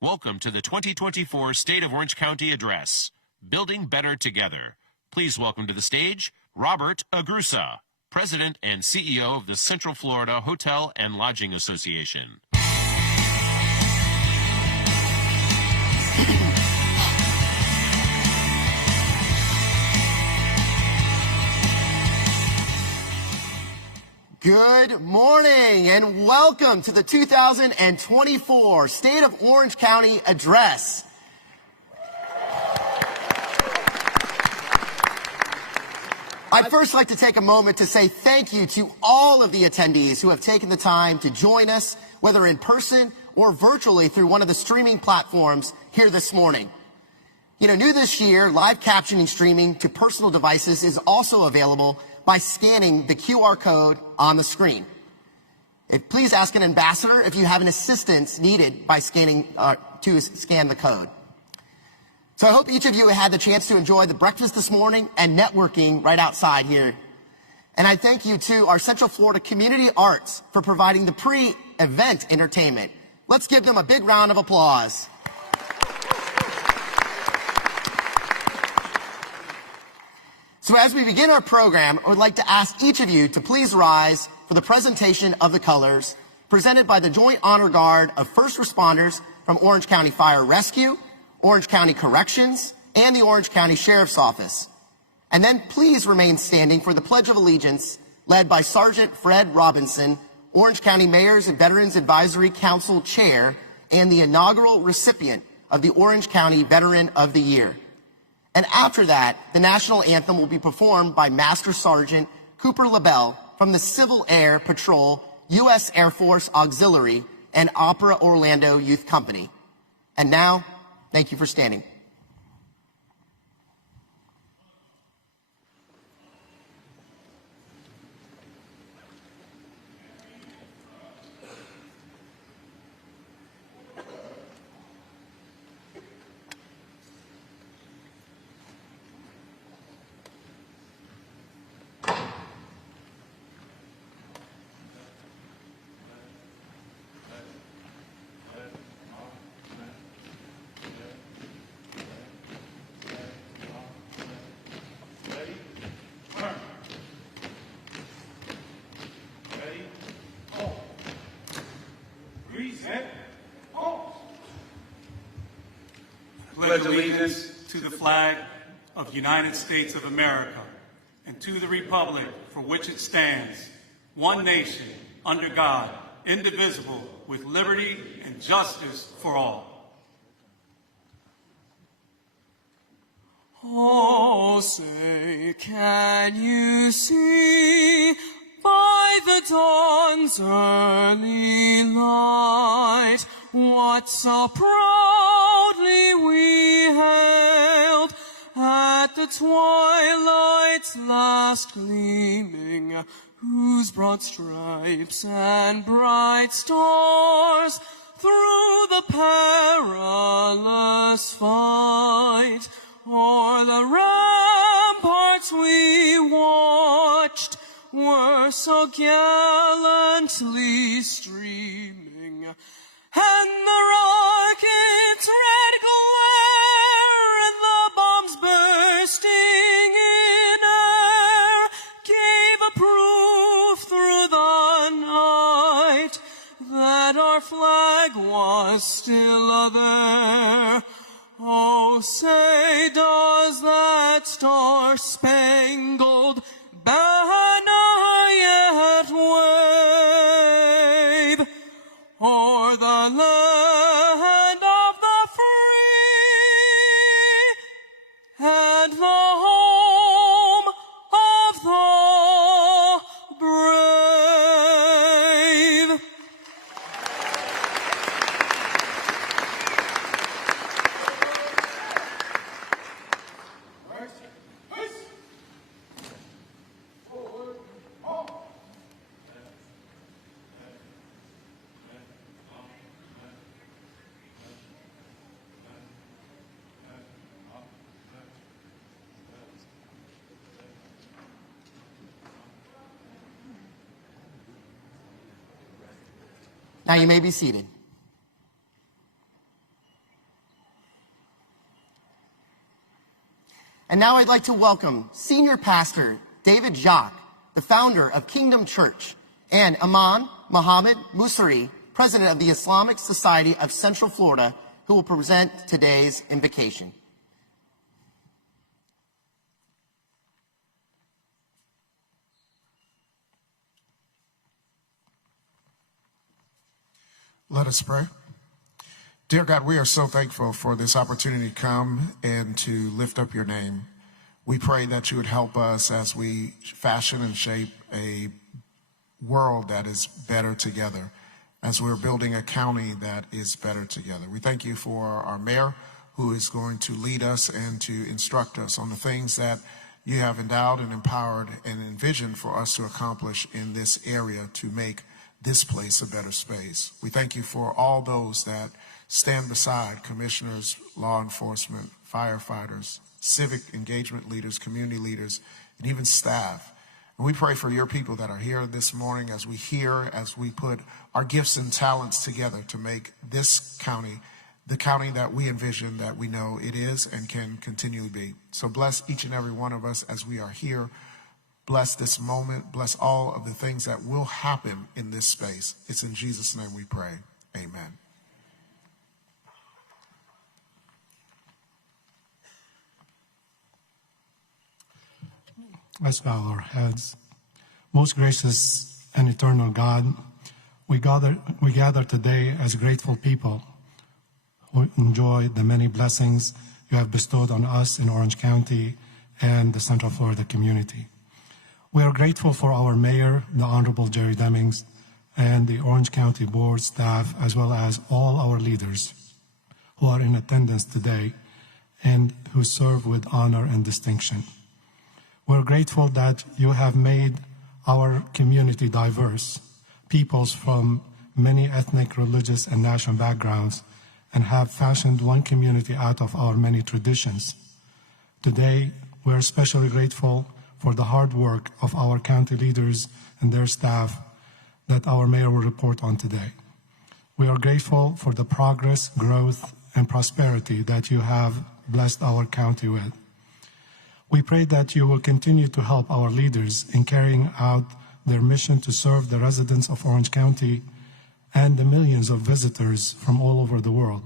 Welcome to the 2024 State of Orange County Address, Building Better Together. Please welcome to the stage Robert Agrusa, President and CEO of the Central Florida Hotel and Lodging Association. Good morning and welcome to the 2024 State of Orange County Address. I'd first like to take a moment to say thank you to all of the attendees who have taken the time to join us, whether in person or virtually through one of the streaming platforms here this morning. New this year, live captioning streaming to personal devices is also available by scanning the QR code on the screen. Please ask an ambassador if you have an assistance needed by scan the code. So I hope each of you had the chance to enjoy the breakfast this morning and networking right outside here. And I thank you to our Central Florida Community Arts for providing the pre-event entertainment. Let's give them a big round of applause. So as we begin our program, I would like to ask each of you to please rise for the presentation of the colors presented by the Joint Honor Guard of First Responders from Orange County Fire Rescue, Orange County Corrections, and the Orange County Sheriff's Office. And then please remain standing for the Pledge of Allegiance led by Sergeant Fred Robinson, Orange County Mayors and Veterans Advisory Council Chair and the inaugural recipient of the Orange County Veteran of the Year. And after that, the national anthem will be performed by Master Sergeant Cooper LaBelle from the Civil Air Patrol, U.S. Air Force Auxiliary, and Opera Orlando Youth Company. And now, thank you for standing. Pledge allegiance to the flag of the United States of America and to the republic for which it stands, one nation, under God, indivisible, with liberty and justice for all. Oh, say, can you see by the dawn's early light what so proudly we hailed at the twilight's last gleaming, whose broad stripes and bright stars through the perilous fight o'er the ramparts we watched were so gallantly streaming, and the rocket's red glare and the bombs bursting in air gave a proof through the night that our flag was still there. Oh, say, does that star-spangled banner yet wave o'er the land of the free and the home of the brave? Now you may be seated. And now I'd like to welcome Senior Pastor David Jacques, the founder of Kingdom Church, and Aman Mohammed Musari, President of the Islamic Society of Central Florida, who will present today's invocation. Let us pray. Dear God, we are so thankful for this opportunity to come and to lift up your name. We pray that you would help us as we fashion and shape a world that is better together, as we're building a county that is better together. We thank you for our mayor, who is going to lead us and to instruct us on the things that you have endowed and empowered and envisioned for us to accomplish in this area to make this place a better space. We thank you for all those that stand beside commissioners, law enforcement, firefighters, civic engagement leaders, community leaders, and even staff. And we pray for your people that are here this morning as we put our gifts and talents together to make this county the county that we envision, that we know it is and can continually be. So bless each and every one of us as we are here. Bless this moment. Bless all of the things that will happen in this space. It's in Jesus' name we pray. Amen. Let's bow our heads. Most gracious and eternal God, we gather today as grateful people who enjoy the many blessings you have bestowed on us in Orange County and the Central Florida community. We are grateful for our mayor, the Honorable Jerry Demings, and the Orange County Board staff, as well as all our leaders who are in attendance today and who serve with honor and distinction. We're grateful that you have made our community diverse, peoples from many ethnic, religious, and national backgrounds, and have fashioned one community out of our many traditions. Today, we're especially grateful for the hard work of our county leaders and their staff that our mayor will report on today. We are grateful for the progress, growth, and prosperity that you have blessed our county with. We pray that you will continue to help our leaders in carrying out their mission to serve the residents of Orange County and the millions of visitors from all over the world.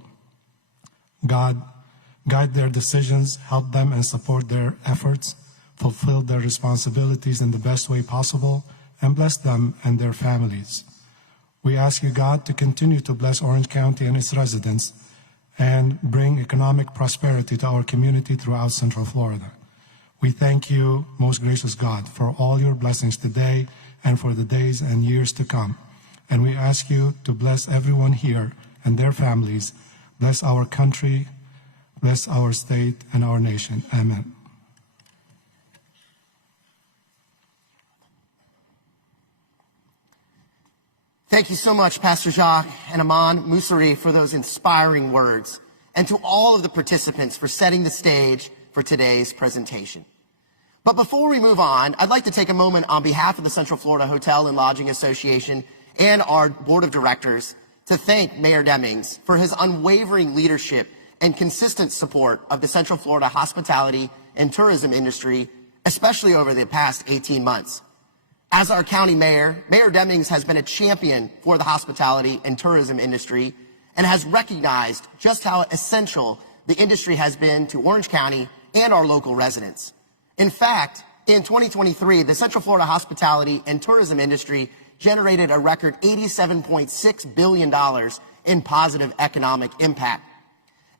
God, guide their decisions, help them and support their efforts, fulfill their responsibilities in the best way possible, and bless them and their families. We ask you, God, to continue to bless Orange County and its residents and bring economic prosperity to our community throughout Central Florida. We thank you, most gracious God, for all your blessings today and for the days and years to come. And we ask you to bless everyone here and their families. Bless our country, bless our state and our nation. Amen. Thank you so much, Pastor Jacques and Aman Musari, for those inspiring words, and to all of the participants for setting the stage for today's presentation. But before we move on, I'd like to take a moment on behalf of the Central Florida Hotel and Lodging Association and our board of directors to thank Mayor Demings for his unwavering leadership and consistent support of the Central Florida hospitality and tourism industry, especially over the past 18 months. As our county mayor, Mayor Demings has been a champion for the hospitality and tourism industry and has recognized just how essential the industry has been to Orange County and our local residents. In fact, in 2023, the Central Florida hospitality and tourism industry generated a record $87.6 billion in positive economic impact.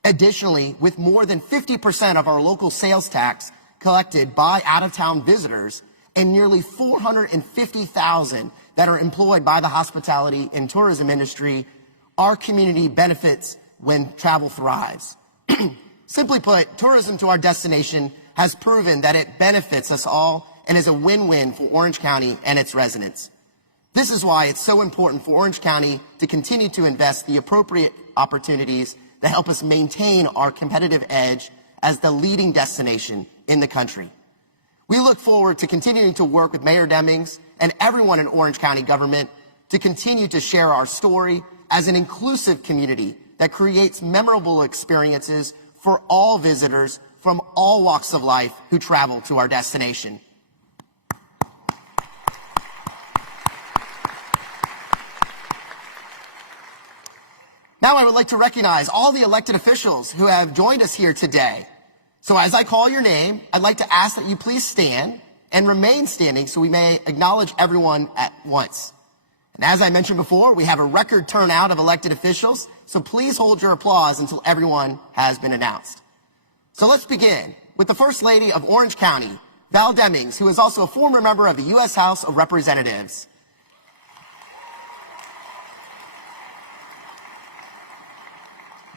Additionally, with more than 50% of our local sales tax collected by out-of-town visitors and nearly 450,000 that are employed by the hospitality and tourism industry, our community benefits when travel thrives. Simply put, tourism to our destination has proven that it benefits us all and is a win-win for Orange County and its residents. This is why it's so important for Orange County to continue to invest the appropriate opportunities that help us maintain our competitive edge as the leading destination in the country. We look forward to continuing to work with Mayor Demings and everyone in Orange County government to continue to share our story as an inclusive community that creates memorable experiences for all visitors from all walks of life who travel to our destination. Now I would like to recognize all the elected officials who have joined us here today. So as I call your name, I'd like to ask that you please stand and remain standing so we may acknowledge everyone at once. And as I mentioned before, we have a record turnout of elected officials, so please hold your applause until everyone has been announced. So let's begin with the First Lady of Orange County, Val Demings, who is also a former member of the U.S. House of Representatives.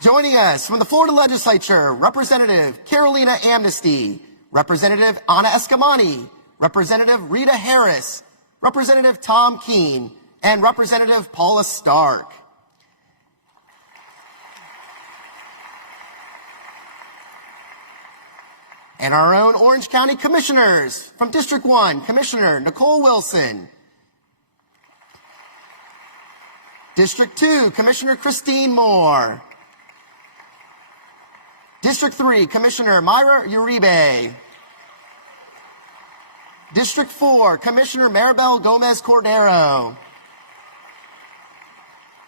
Joining us from the Florida Legislature, Representative Carolina Amnesty, Representative Ana Escamani, Representative Rita Harris, Representative Tom Keene, and Representative Paula Stark. And our own Orange County Commissioners, from District 1, Commissioner Nicole Wilson. District 2, Commissioner Christine Moore. District 3, Commissioner Myra Uribe. District 4, Commissioner Maribel Gomez Cordero.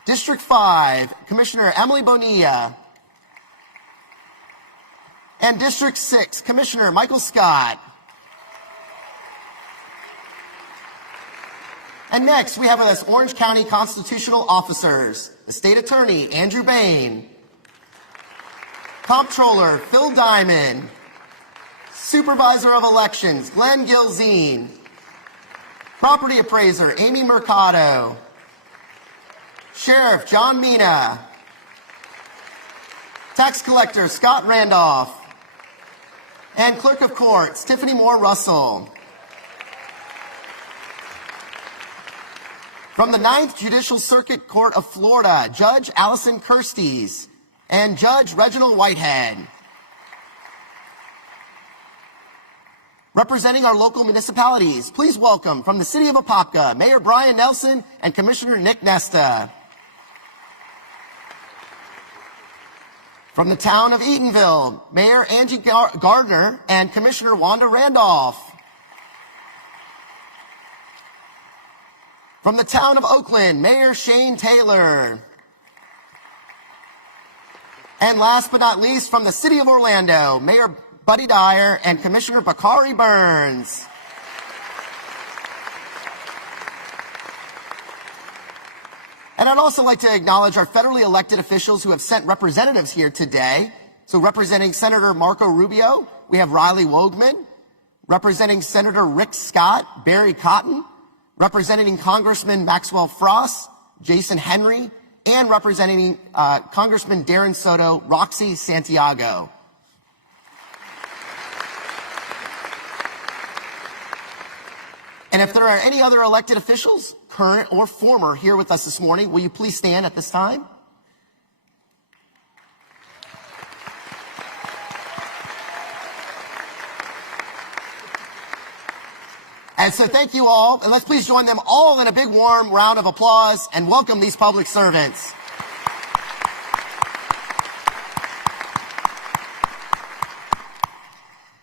District 5, Commissioner Emily Bonilla. And District 6, Commissioner Michael Scott. And next, we have with us Orange County constitutional officers, the State Attorney, Andrew Bain, Comptroller, Phil Diamond, Supervisor of Elections, Glenn Gilzine, Property Appraiser, Amy Mercado, Sheriff, John Mina, Tax Collector, Scott Randolph, and Clerk of Courts, Tiffany Moore Russell. From the 9th Judicial Circuit Court of Florida, Judge Allison Kirsties and Judge Reginald Whitehead. Representing our local municipalities, please welcome from the City of Apopka, Mayor Brian Nelson and Commissioner Nick Nesta. From the town of Eatonville, Mayor Angie Gardner and Commissioner Wanda Randolph. From the town of Oakland, Mayor Shane Taylor. And last but not least, from the City of Orlando, Mayor Buddy Dyer and Commissioner Bakari Burns. And I'd also like to acknowledge our federally elected officials who have sent representatives here today. So representing Senator Marco Rubio, we have Riley Wogman. Representing Senator Rick Scott, Barry Cotton. Representing Congressman Maxwell Frost, Jason Henry, and representing Congressman Darren Soto, Roxy Santiago. And if there are any other elected officials, current or former, here with us this morning, will you please stand at this time? And so thank you all, and let's please join them all in a big warm round of applause and welcome these public servants.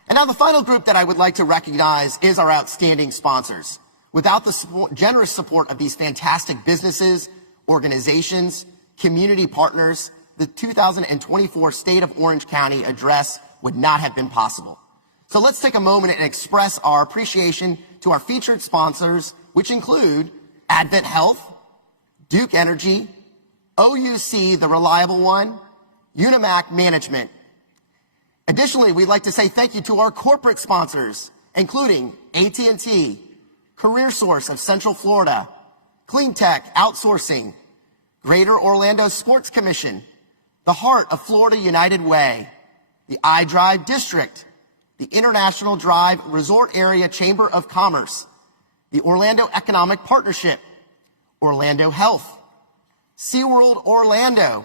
And now the final group that I would like to recognize is our outstanding sponsors. Without the generous support of these fantastic businesses, organizations, community partners, the 2024 State of Orange County address would not have been possible. So let's take a moment and express our appreciation to our featured sponsors, which include Advent Health, Duke Energy, OUC, the reliable one, Unimac Management. Additionally, we'd like to say thank you to our corporate sponsors, including AT&T, CareerSource of Central Florida, CleanTech Outsourcing, Greater Orlando Sports Commission, the Heart of Florida United Way, the iDrive District, the International Drive Resort Area Chamber of Commerce, the Orlando Economic Partnership, Orlando Health, SeaWorld Orlando,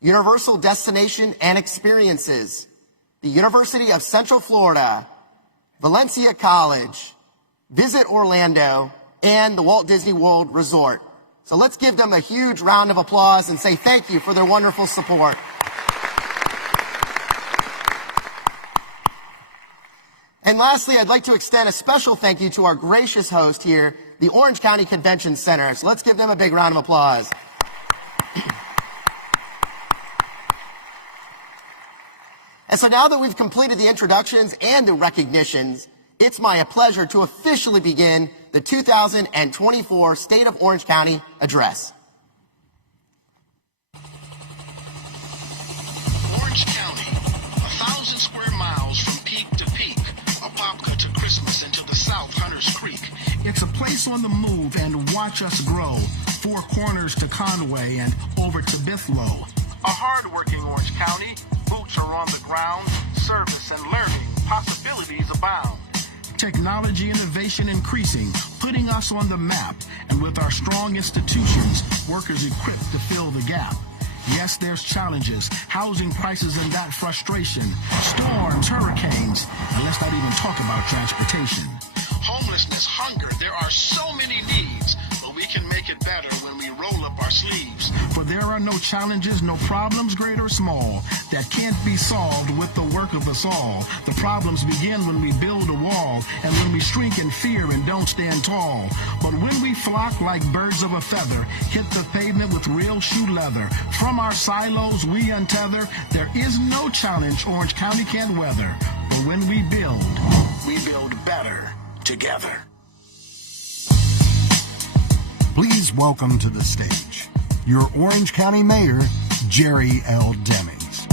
Universal Destination and Experiences, the University of Central Florida, Valencia College, Visit Orlando, and the Walt Disney World Resort. So let's give them a huge round of applause and say thank you for their wonderful support. And lastly, I'd like to extend a special thank you to our gracious host here, the Orange County Convention Center. So let's give them a big round of applause. And so now that we've completed the introductions and the recognitions, it's my pleasure to officially begin the 2024 State of Orange County Address. Orange County, 1,000 square miles from peak to peak, Apopka to Christmas and to the south, Hunters Creek. It's a place on the move, and watch us grow. Four Corners to Conway and over to Bithlow. A hard-working Orange County, boots are on the ground, service and learning, possibilities abound. Technology innovation increasing, putting us on the map, and with our strong institutions, workers equipped to fill the gap. Yes, there's challenges, housing prices and that frustration, storms, hurricanes, and let's not even talk about transportation. Homelessness, hunger, there are so many needs, but we can make it better when we roll up our sleeves. For there are no challenges, no problems, great or small, that can't be solved with the work of us all. The problems begin when we build a wall, and when we shrink in fear and don't stand tall. But when we flock like birds of a feather, hit the pavement with real shoe leather, from our silos we untether, there is no challenge Orange County can't weather. But when we build better together. Please welcome to the stage your Orange County Mayor, Jerry L. Demings.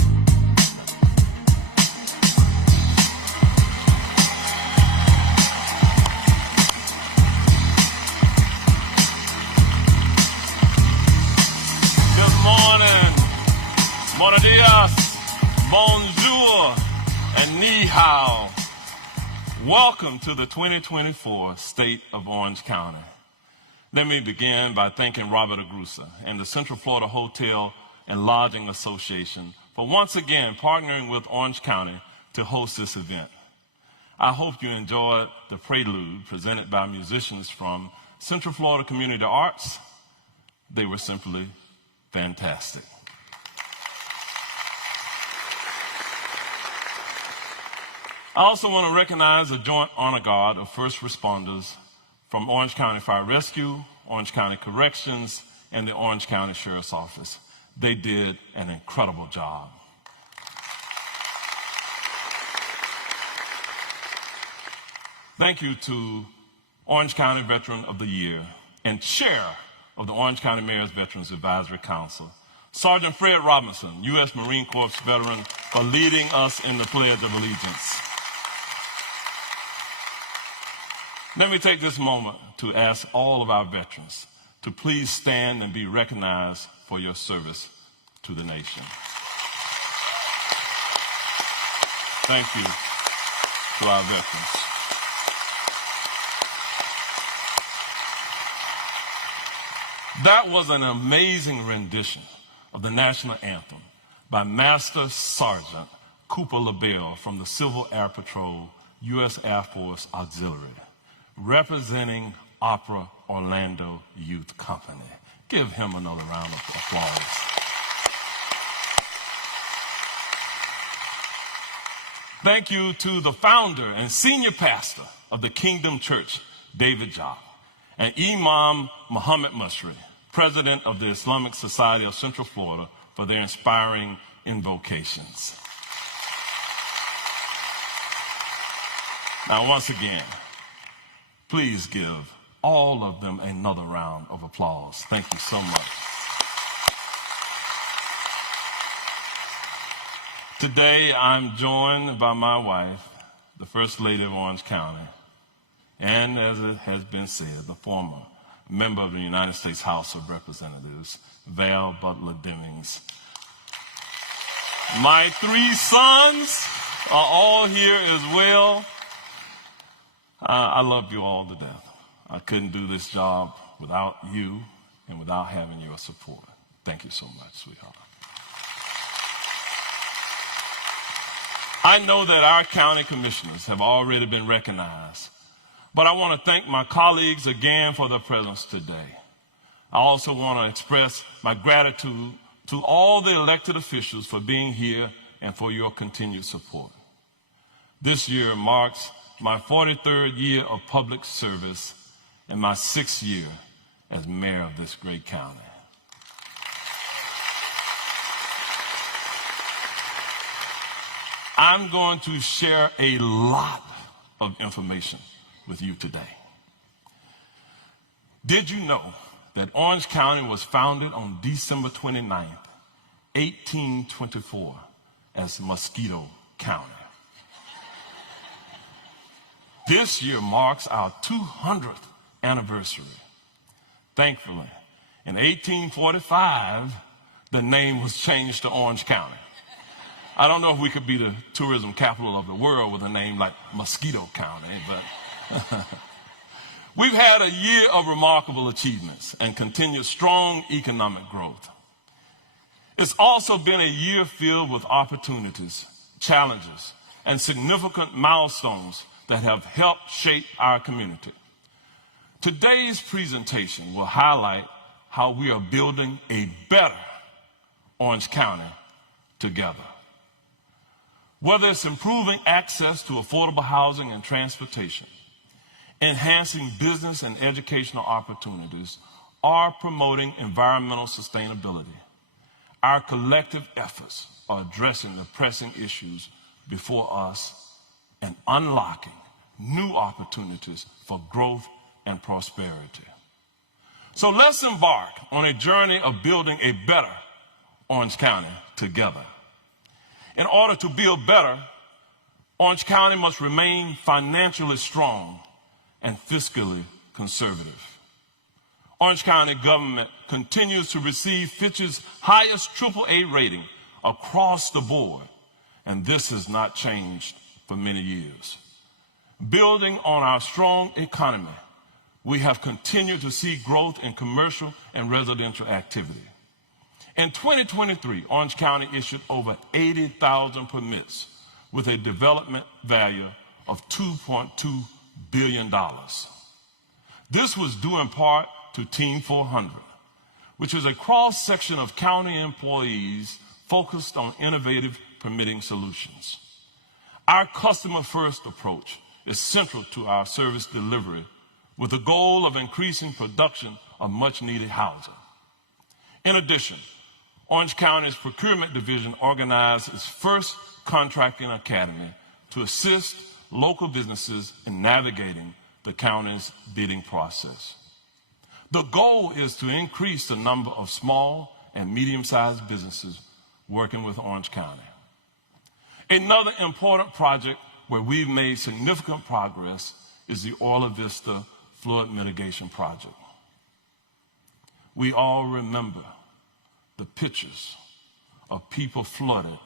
Good morning, buenos dias, bonjour, and ni hao. Welcome to the 2024 State of Orange County. Let me begin by thanking Robert Agrusa and the Central Florida Hotel and Lodging Association for once again partnering with Orange County to host this event. I hope you enjoyed the prelude presented by musicians from Central Florida Community Arts. They were simply fantastic. I also want to recognize the Joint Honor Guard of First Responders from Orange County Fire Rescue, Orange County Corrections, and the Orange County Sheriff's Office. They did an incredible job. Thank you to Orange County Veteran of the Year and Chair of the Orange County Mayor's Veterans Advisory Council, Sergeant Fred Robinson, U.S. Marine Corps veteran, for leading us in the Pledge of Allegiance. Let me take this moment to ask all of our veterans to please stand and be recognized for your service to the nation. Thank you to our veterans. That was an amazing rendition of the national anthem by Master Sergeant Cooper LaBelle from the Civil Air Patrol, U.S. Air Force Auxiliary, representing Opera Orlando Youth Company. Give him another round of applause. Thank you to the founder and senior pastor of the Kingdom Church, David Job, and Imam Muhammad Mushri, president of the Islamic Society of Central Florida, for their inspiring invocations. Now, once again, please give all of them another round of applause. Thank you so much. Today, I'm joined by my wife, the First Lady of Orange County, and as it has been said, the former member of the United States House of Representatives, Val Butler Demings. My three sons are all here as well. I love you all to death. I couldn't do this job without you and without having your support. Thank you so much, sweetheart. I know that our county commissioners have already been recognized, but I want to thank my colleagues again for their presence today. I also want to express my gratitude to all the elected officials for being here and for your continued support. This year marks my 43rd year of public service and my 6th year as mayor of this great county. I'm going to share a lot of information with you today. Did you know that Orange County was founded on December 29th, 1824 as Mosquito County? This year marks our 200th anniversary. Thankfully, in 1845, the name was changed to Orange County. I don't know if we could be the tourism capital of the world with a name like Mosquito County, but we've had a year of remarkable achievements and continued strong economic growth. It's also been a year filled with opportunities, challenges, and significant milestones that have helped shape our community. Today's presentation will highlight how we are building a better Orange County together. Whether it's improving access to affordable housing and transportation, enhancing business and educational opportunities, or promoting environmental sustainability, our collective efforts are addressing the pressing issues before us and unlocking new opportunities for growth and prosperity. So let's embark on a journey of building a better Orange County together. In order to build better, Orange County must remain financially strong and fiscally conservative. Orange County government continues to receive Fitch's highest AAA rating across the board, and this has not changed for many years. Building on our strong economy, we have continued to see growth in commercial and residential activity. In 2023, Orange County issued over 80,000 permits with a development value of $2.2 billion. This was due in part to Team 400, which is a cross-section of county employees focused on innovative permitting solutions. Our customer-first approach is central to our service delivery with the goal of increasing production of much-needed housing. In addition, Orange County's procurement division organized its first contracting academy to assist local businesses in navigating the county's bidding process. The goal is to increase the number of small and medium-sized businesses working with Orange County. Another important project where we've made significant progress is the Orla Vista Flood Mitigation Project. We all remember the pictures of people flooded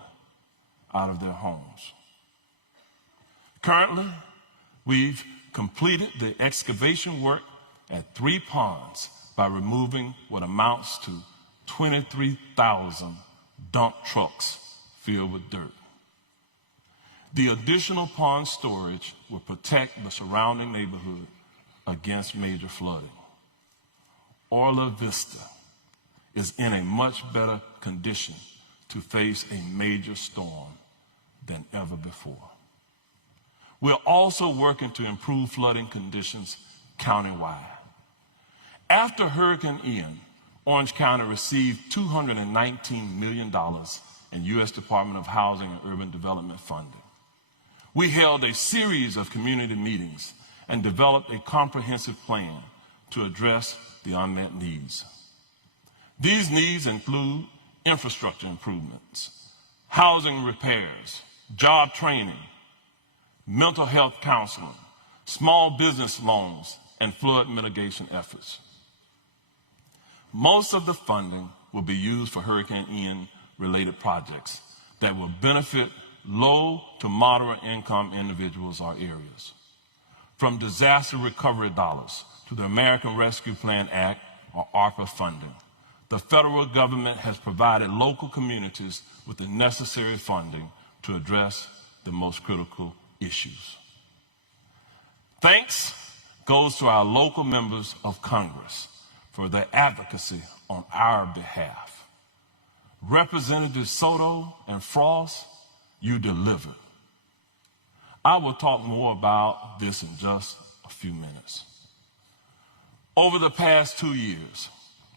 out of their homes. Currently, we've completed the excavation work at 3 ponds by removing what amounts to 23,000 dump trucks filled with dirt. The additional pond storage will protect the surrounding neighborhood against major flooding. Orla Vista is in a much better condition to face a major storm than ever before. We're also working to improve flooding conditions countywide. After Hurricane Ian, Orange County received $219 million in U.S. Department of Housing and Urban Development funding. We held a series of community meetings and developed a comprehensive plan to address the unmet needs. These needs include infrastructure improvements, housing repairs, job training, mental health counseling, small business loans, and flood mitigation efforts. Most of the funding will be used for Hurricane Ian-related projects that will benefit low to moderate income individuals or areas. From disaster recovery dollars to the American Rescue Plan Act or ARPA funding, the federal government has provided local communities with the necessary funding to address the most critical issues. Thanks goes to our local members of Congress for their advocacy on our behalf. Representatives Soto and Frost, you delivered. I will talk more about this in just a few minutes. Over the past 2 years,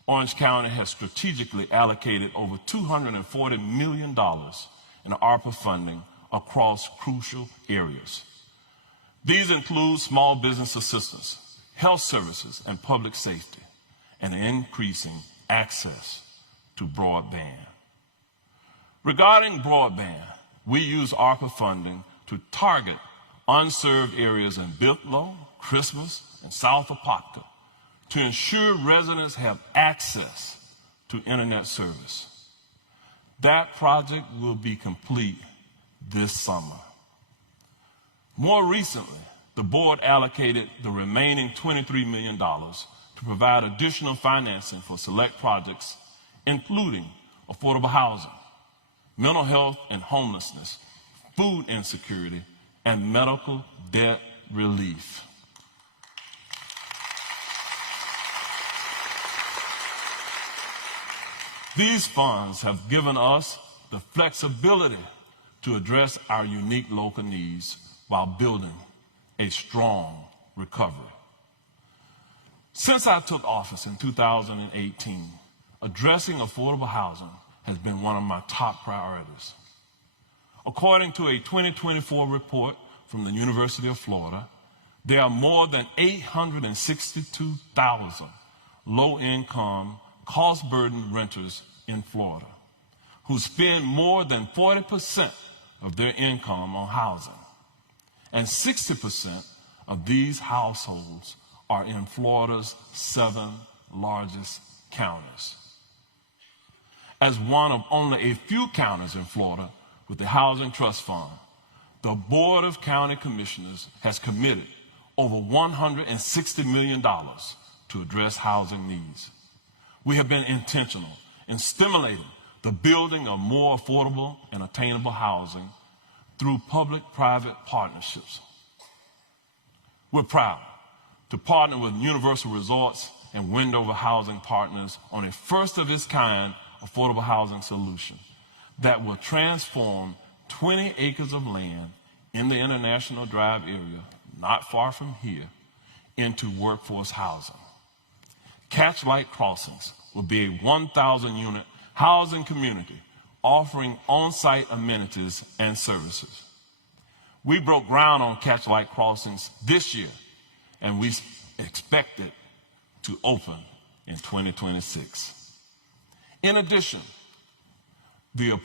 Orange County has strategically allocated over $240 million in ARPA funding across crucial areas. These include small business assistance, health services, and public safety, and increasing access to broadband. Regarding broadband, we use ARPA funding to target unserved areas in Bithlo, Christmas, and South Apopka to ensure residents have access to internet service. That project will be complete this summer. More recently, the board allocated the remaining $23 million to provide additional financing for select projects, including affordable housing, mental health and homelessness, food insecurity, and medical debt relief. These funds have given us the flexibility to address our unique local needs while building a strong recovery. Since I took office in 2018, addressing affordable housing has been one of my top priorities. According to a 2024 report from the University of Florida, there are more than 862,000 low-income, cost-burdened renters in Florida who spend more than 40% of their income on housing. And 60% of these households are in Florida's 7 largest counties. As one of only a few counties in Florida with the Housing Trust Fund, the Board of County Commissioners has committed over $160 million to address housing needs. We have been intentional in stimulating the building of more affordable and attainable housing through public-private partnerships. We're proud to partner with Universal Resorts and Wendover Housing Partners on a first-of-its-kind affordable housing solution that will transform 20 acres of land in the International Drive area, not far from here, into workforce housing. Catchlight Crossings will be a 1,000-unit housing community offering on-site amenities and services. We broke ground on Catchlight Crossings this year, and we expect it to open in 2026. In addition, the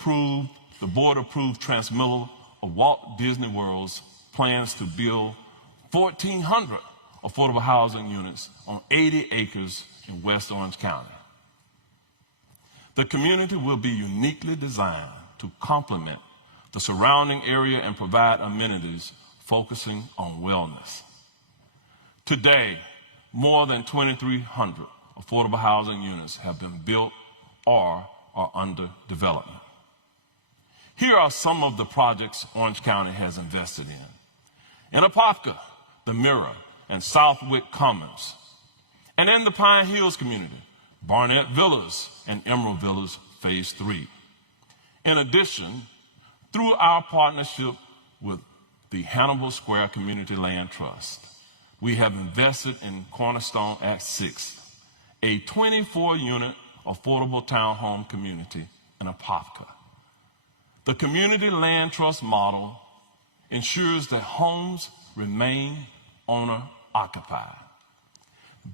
board-approved transmittal of Walt Disney World's plans to build 1,400 affordable housing units on 80 acres in West Orange County. The community will be uniquely designed to complement the surrounding area and provide amenities focusing on wellness. Today, more than 2,300 affordable housing units have been built or are under development. Here are some of the projects Orange County has invested in. In Apopka, the Mirror, and Southwick Commons. And in the Pine Hills community, Barnett Villas and Emerald Villas Phase 3. In addition, through our partnership with the Hannibal Square Community Land Trust, we have invested in Cornerstone Act 6, a 24-unit affordable townhome community in Apopka. The Community Land Trust model ensures that homes remain owner-occupied.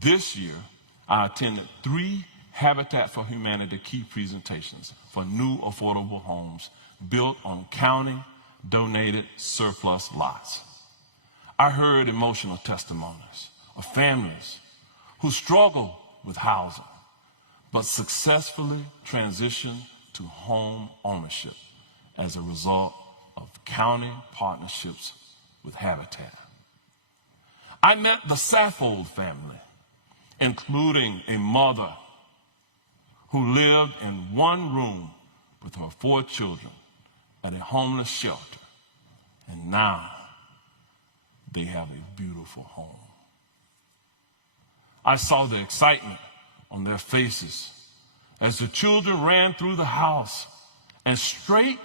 This year, I attended 3 Habitat for Humanity key presentations for new affordable homes built on county-donated surplus lots. I heard emotional testimonies of families who struggle with housing, but successfully transitioned to home ownership as a result of county partnerships with Habitat. I met the Saffold family, including a mother who lived in one room with her 4 children at a homeless shelter, and now they have a beautiful home. I saw the excitement on their faces as the children ran through the house and straight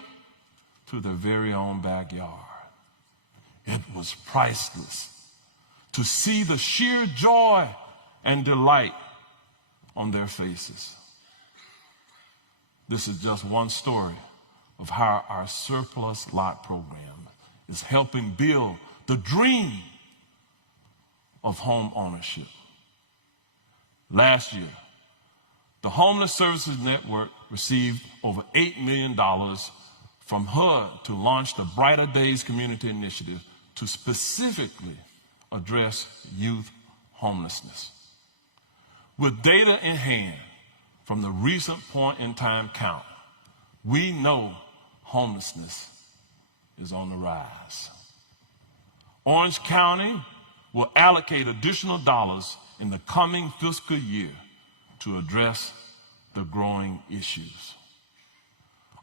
to their very own backyard. It was priceless to see the sheer joy and delight on their faces. This is just one story of how our surplus lot program is helping build the dream of home ownership. Last year, the Homeless Services Network received over $8 million from HUD to launch the Brighter Days Community Initiative to specifically address youth homelessness. With data in hand from the recent point-in-time count, we know homelessness is on the rise. Orange County will allocate additional dollars in the coming fiscal year to address the growing issues.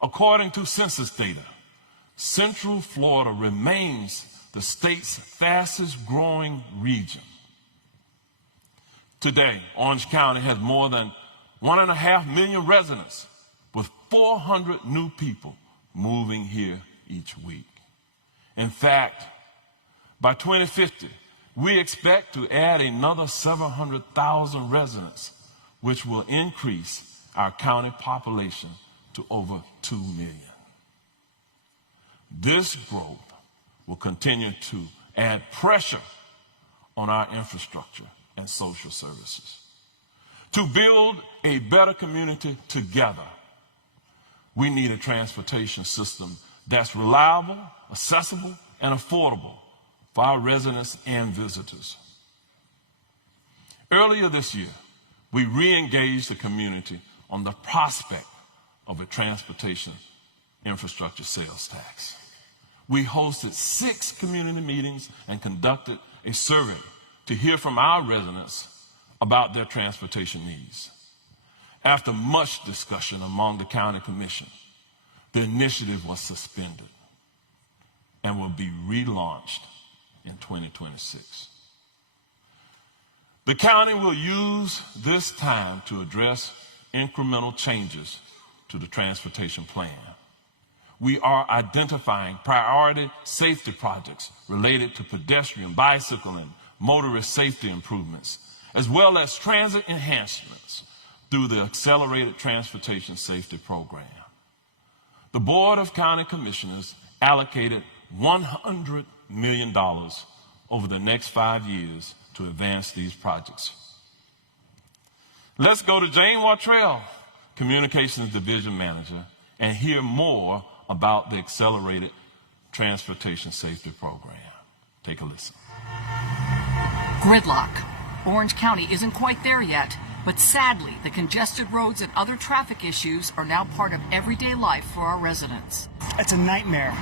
According to census data, Central Florida remains the state's fastest growing region. Today, Orange County has more than 1.5 million residents, with 400 new people moving here each week. In fact, by 2050, we expect to add another 700,000 residents, which will increase our county population to over 2 million. This growth will continue to add pressure on our infrastructure and social services. To build a better community together, we need a transportation system that's reliable, accessible, and affordable for our residents and visitors. Earlier this year, we re-engaged the community on the prospect of a transportation infrastructure sales tax. We hosted 6 community meetings and conducted a survey to hear from our residents about their transportation needs. After much discussion among the county commission, the initiative was suspended and will be relaunched in 2026. The county will use this time to address incremental changes to the transportation plan. We are identifying priority safety projects related to pedestrian, bicycle, and motorist safety improvements, as well as transit enhancements through the Accelerated Transportation Safety Program. The Board of County Commissioners allocated $100 million over the next 5 years to advance these projects. Let's go to Jane Wattrell, Communications Division Manager, and hear more about the Accelerated Transportation Safety Program. Take a listen. Gridlock. Orange County isn't quite there yet, but sadly, the congested roads and other traffic issues are now part of everyday life for our residents. It's a nightmare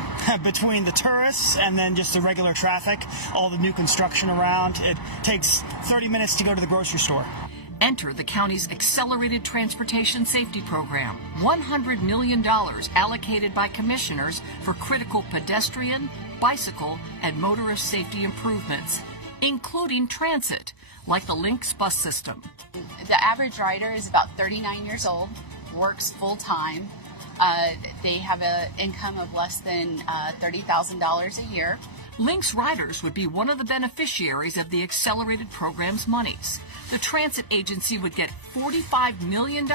between the tourists and then just the regular traffic, all the new construction around. It takes 30 minutes to go to the grocery store. Enter the county's Accelerated Transportation Safety Program. $100 million allocated by commissioners for critical pedestrian, bicycle, and motorist safety improvements, including transit, like the Lynx bus system. The average rider is about 39 years old, works full-time. They have an income of less than $30,000 a year. Lynx riders would be one of the beneficiaries of the Accelerated Program's monies. The transit agency would get $45 million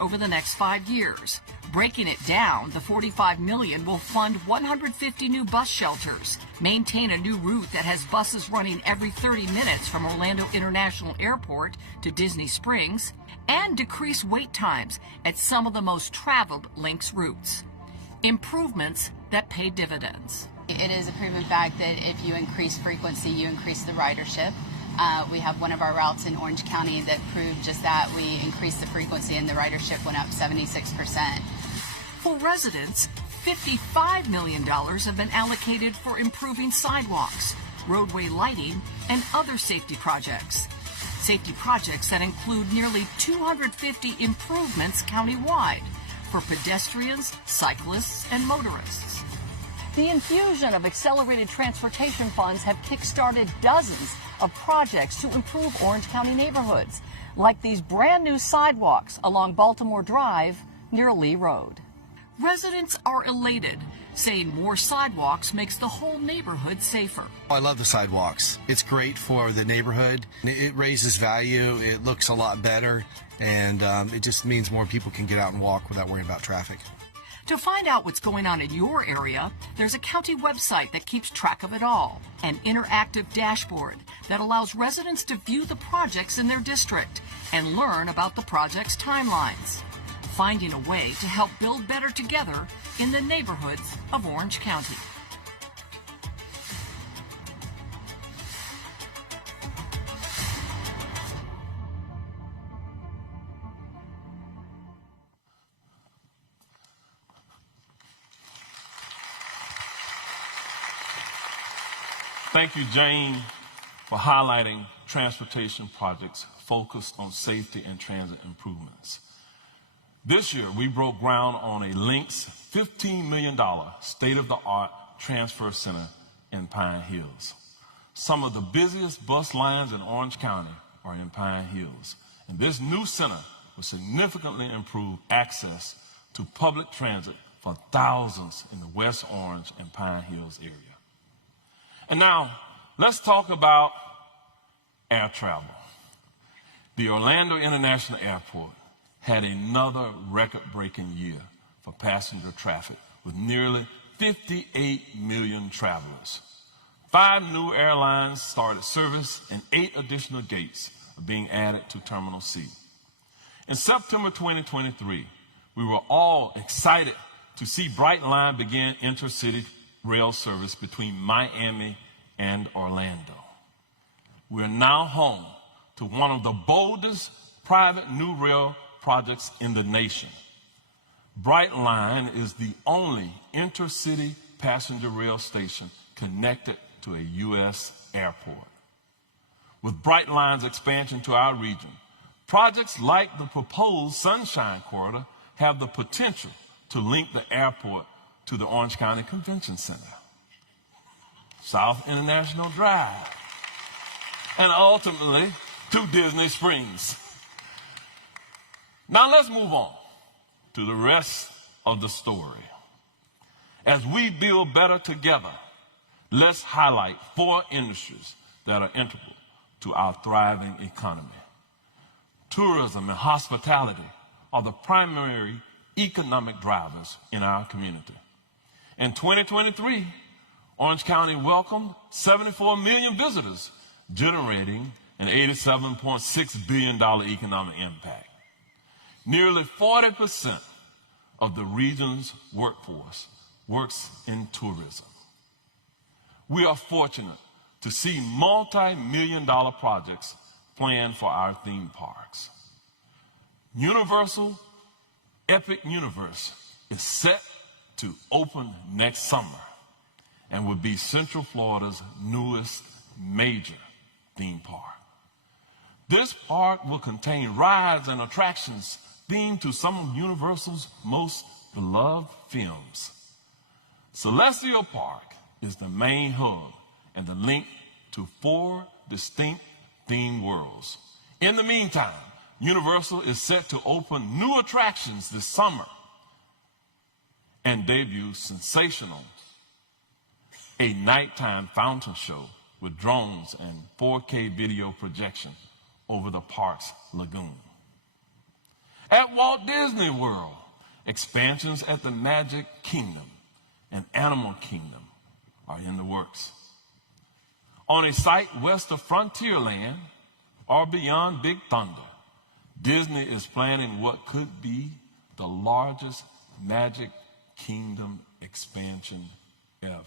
over the next 5 years. Breaking it down, the $45 million will fund 150 new bus shelters, maintain a new route that has buses running every 30 minutes from Orlando International Airport to Disney Springs, and decrease wait times at some of the most traveled Lynx routes. Improvements that pay dividends. It is a proven fact that if you increase frequency, you increase the ridership. We have one of our routes in Orange County that proved just that. We increased the frequency and the ridership went up 76%. For residents, $55 million have been allocated for improving sidewalks, roadway lighting, and other safety projects. Safety projects that include nearly 250 improvements countywide for pedestrians, cyclists, and motorists. The infusion of accelerated transportation funds have kick-started dozens of projects to improve Orange County neighborhoods, like these brand new sidewalks along Baltimore Drive near Lee Road. Residents are elated. saying more sidewalks makes the whole neighborhood safer. I love the sidewalks. It's great for the neighborhood. It raises value. It looks a lot better. And it just means more people can get out and walk without worrying about traffic. To find out what's going on in your area, there's a county website that keeps track of it all, an interactive dashboard that allows residents to view the projects in their district and learn about the project's timelines, finding a way to help build better together in the neighborhoods of Orange County. Thank you, Jane, for highlighting transportation projects focused on safety and transit improvements. This year, we broke ground on a Lynx $15 million state-of-the-art transfer center in Pine Hills. Some of the busiest bus lines in Orange County are in Pine Hills, and this new center will significantly improve access to public transit for thousands in the West Orange and Pine Hills area. And now, let's talk about air travel. The Orlando International Airport had another record-breaking year for passenger traffic with nearly 58 million travelers. 5 new airlines started service and 8 additional gates are being added to Terminal C. In September 2023, we were all excited to see Brightline begin intercity rail service between Miami and Orlando. We are now home to one of the boldest private new rail projects in the nation. Brightline is the only intercity passenger rail station connected to a U.S. airport. With Brightline's expansion to our region, projects like the proposed Sunshine Corridor have the potential to link the airport to the Orange County Convention Center, South International Drive, and ultimately to Disney Springs. Now let's move on to the rest of the story. As we build better together, let's highlight 4 industries that are integral to our thriving economy. Tourism and hospitality are the primary economic drivers in our community. In 2023, Orange County welcomed 74 million visitors, generating an $87.6 billion economic impact. Nearly 40% of the region's workforce works in tourism. We are fortunate to see multi-million-dollar projects planned for our theme parks. Universal Epic Universe is set to open next summer and will be Central Florida's newest major theme park. This park will contain rides and attractions themed to some of Universal's most beloved films. Celestial Park is the main hub and the link to 4 distinct theme worlds. In the meantime, Universal is set to open new attractions this summer and debut Sensational, a nighttime fountain show with drones and 4K video projection over the park's lagoon. At Walt Disney World, expansions at the Magic Kingdom and Animal Kingdom are in the works. On a site west of Frontierland or beyond Big Thunder, Disney is planning what could be the largest Magic Kingdom expansion ever.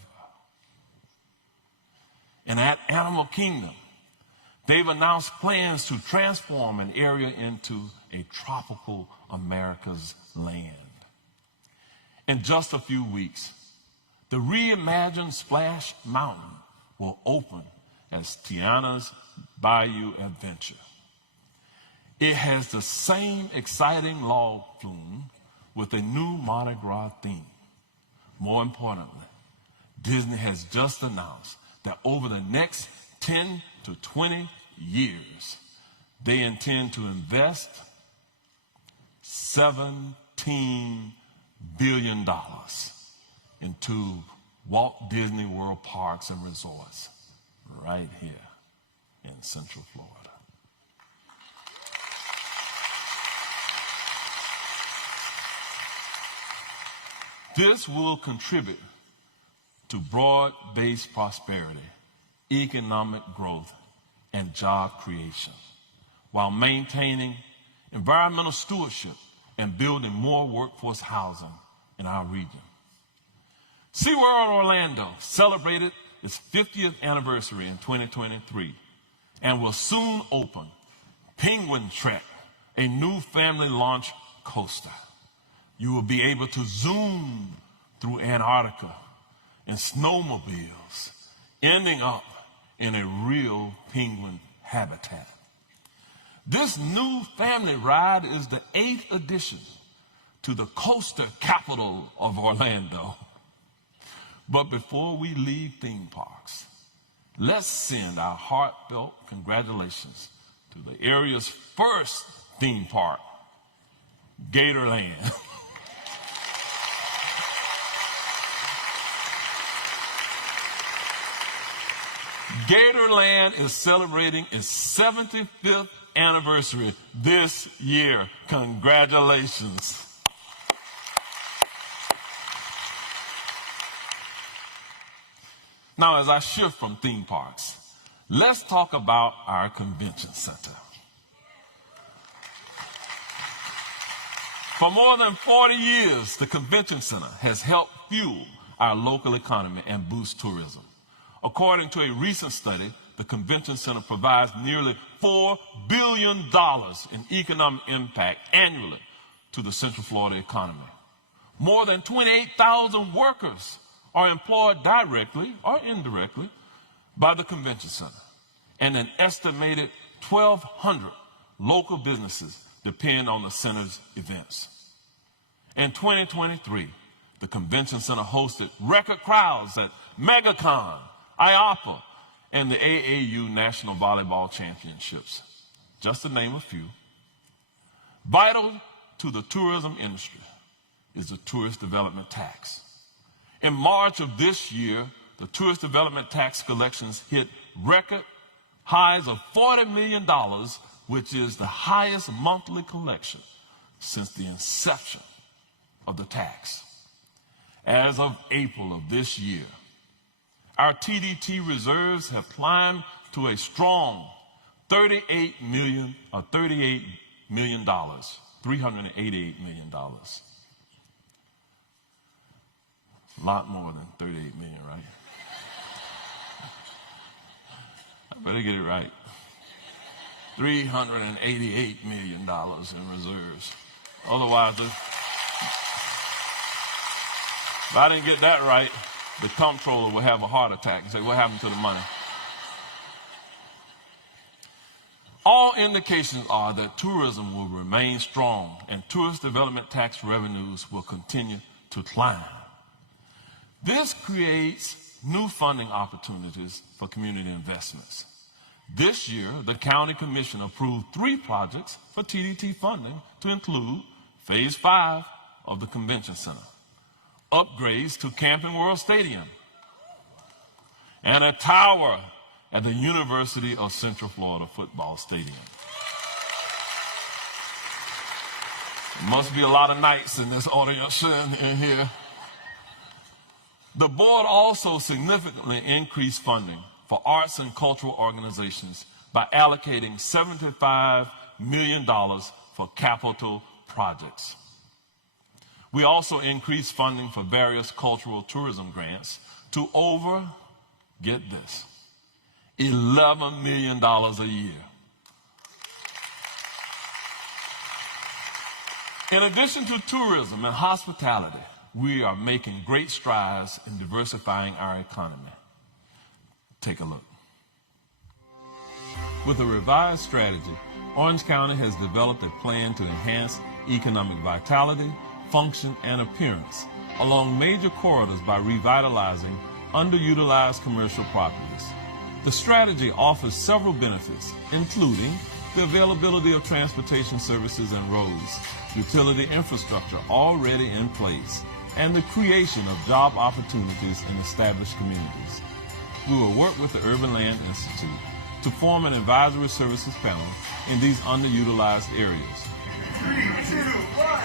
And at Animal Kingdom, they've announced plans to transform an area into a tropical America's land. In just a few weeks, the reimagined Splash Mountain will open as Tiana's Bayou Adventure. It has the same exciting log flume with a new Mardi Gras theme. More importantly, Disney has just announced that over the next 10 to 20 years, they intend to invest $17 billion into Walt Disney World parks and resorts right here in Central Florida. This will contribute to broad-based prosperity, economic growth, and job creation, while maintaining environmental stewardship and building more workforce housing in our region. SeaWorld Orlando celebrated its 50th anniversary in 2023 and will soon open Penguin Trek, a new family launch coaster. You will be able to zoom through Antarctica in snowmobiles, ending up in a real penguin habitat. This new family ride is the 8th addition to the coaster capital of Orlando. But before we leave theme parks, let's send our heartfelt congratulations to the area's first theme park, Gatorland. Gatorland is celebrating its 75th anniversary this year. Congratulations. Now, as I shift from theme parks, let's talk about our convention center. For more than 40 years, the convention center has helped fuel our local economy and boost tourism. According to a recent study, the convention center provides nearly $4 billion in economic impact annually to the Central Florida economy. More than 28,000 workers are employed directly or indirectly by the convention center, and an estimated 1,200 local businesses depend on the center's events. In 2023, the convention center hosted record crowds at MegaCon, IAPA, and the AAU National Volleyball Championships, just to name a few. Vital to the tourism industry is the tourist development tax. In March of this year, the tourist development tax collections hit record highs of $40 million, which is the highest monthly collection since the inception of the tax. As of April of this year, our TDT reserves have climbed to a strong $388 million. A lot more than 38 million, right? I better get it right. $388 million in reserves. Otherwise, if I didn't get that right, the comptroller will have a heart attack and say, what happened to the money? All indications are that tourism will remain strong and tourist development tax revenues will continue to climb. This creates new funding opportunities for community investments. This year, the County Commission approved 3 projects for TDT funding to include Phase 5 of the Convention Center, upgrades to Camping World Stadium, and a tower at the University of Central Florida Football Stadium. There must be a lot of knights in this audience in here. The board also significantly increased funding for arts and cultural organizations by allocating $75 million for capital projects. We also increased funding for various cultural tourism grants to over, get this, $11 million a year. In addition to tourism and hospitality, we are making great strides in diversifying our economy. Take a look. With a revised strategy, Orange County has developed a plan to enhance economic vitality, function, and appearance along major corridors by revitalizing underutilized commercial properties. The strategy offers several benefits, including the availability of transportation services and roads, utility infrastructure already in place, and the creation of job opportunities in established communities. We will work with the Urban Land Institute to form an advisory services panel in these underutilized areas. 3, 2, 1.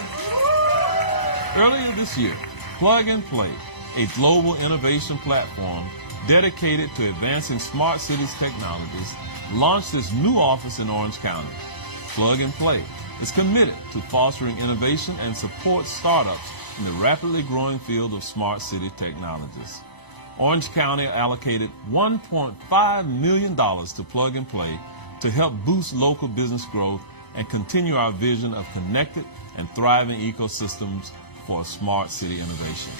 Earlier this year, Plug and Play, a global innovation platform dedicated to advancing smart cities technologies, launched its new office in Orange County. Plug and Play is committed to fostering innovation and supports startups in the rapidly growing field of smart city technologies. Orange County allocated $1.5 million to Plug and Play to help boost local business growth and continue our vision of connected and thriving ecosystems for a smart city innovation.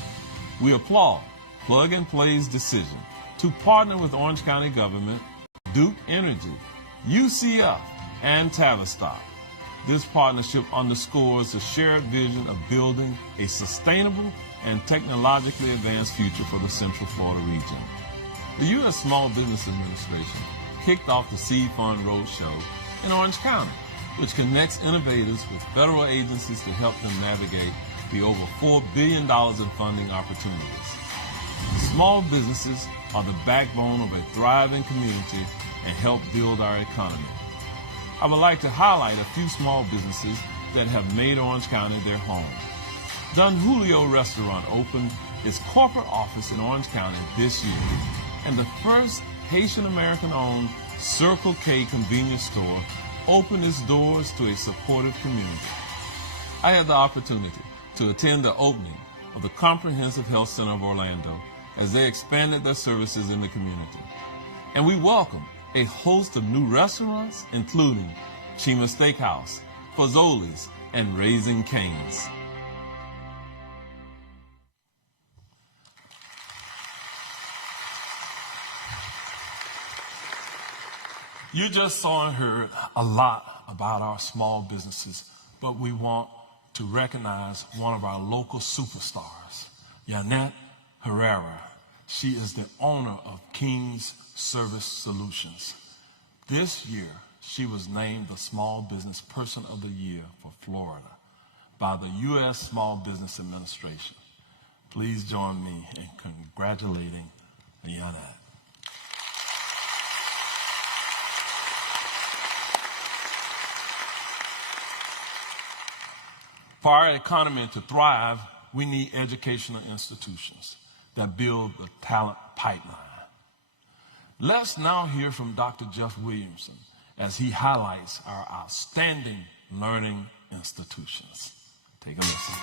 We applaud Plug and Play's decision to partner with Orange County government, Duke Energy, UCF, and Tavistock. This partnership underscores the shared vision of building a sustainable and technologically advanced future for the Central Florida region. The U.S. Small Business Administration kicked off the Seed Fund Roadshow in Orange County, which connects innovators with federal agencies to help them navigate the over $4 billion in funding opportunities. Small businesses are the backbone of a thriving community and help build our economy. I would like to highlight a few small businesses that have made Orange County their home. Don Julio Restaurant opened its corporate office in Orange County this year, and the first Haitian-American-owned Circle K convenience store opened its doors to a supportive community. I had the opportunity to attend the opening of the Comprehensive Health Center of Orlando as they expanded their services in the community. And we welcome a host of new restaurants, including Chima Steakhouse, Fazoli's, and Raising Cane's. You just saw and heard a lot about our small businesses, but we want to recognize one of our local superstars, Yanette Herrera. She is the owner of King's Service Solutions. This year, she was named the Small Business Person of the Year for Florida by the U.S. Small Business Administration. Please join me in congratulating Yanette. For our economy to thrive, we need educational institutions that build the talent pipeline. Let's now hear from Dr. Jeff Williamson as he highlights our outstanding learning institutions. Take a listen.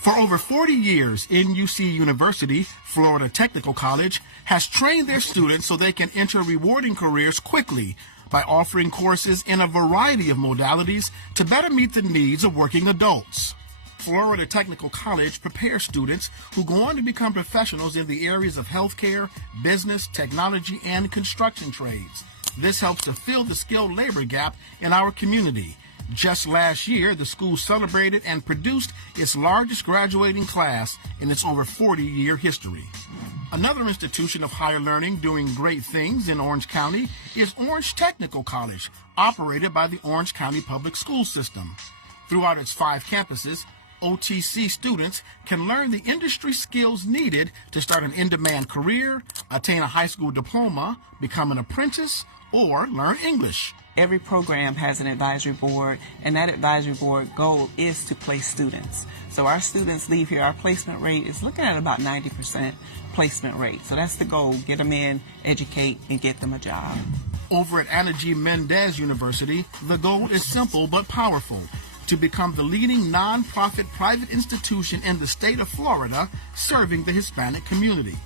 For over 40 years, NUC University, Florida Technical College, has trained their students so they can enter rewarding careers quickly by offering courses in a variety of modalities to better meet the needs of working adults. Florida Technical College prepares students who go on to become professionals in the areas of healthcare, business, technology, and construction trades. This helps to fill the skilled labor gap in our community. Just last year, the school celebrated and produced its largest graduating class in its over 40-year history. Another institution of higher learning doing great things in Orange County is Orange Technical College, operated by the Orange County Public School System. Throughout its 5 campuses, OTC students can learn the industry skills needed to start an in-demand career, attain a high school diploma, become an apprentice, or learn English. Every program has an advisory board, and that advisory board goal is to place students. So our students leave here, our placement rate is looking at about 90% placement rate. So that's the goal, get them in, educate, and get them a job. Over at Ana G. Mendez University, the goal is simple but powerful: to become the leading nonprofit private institution in the state of Florida serving the Hispanic community.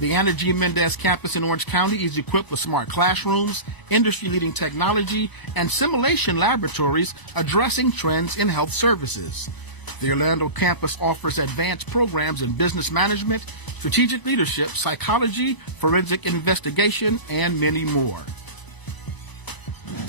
The Ana G. Mendez campus in Orange County is equipped with smart classrooms, industry-leading technology, and simulation laboratories addressing trends in health services. The Orlando campus offers advanced programs in business management, strategic leadership, psychology, forensic investigation, and many more.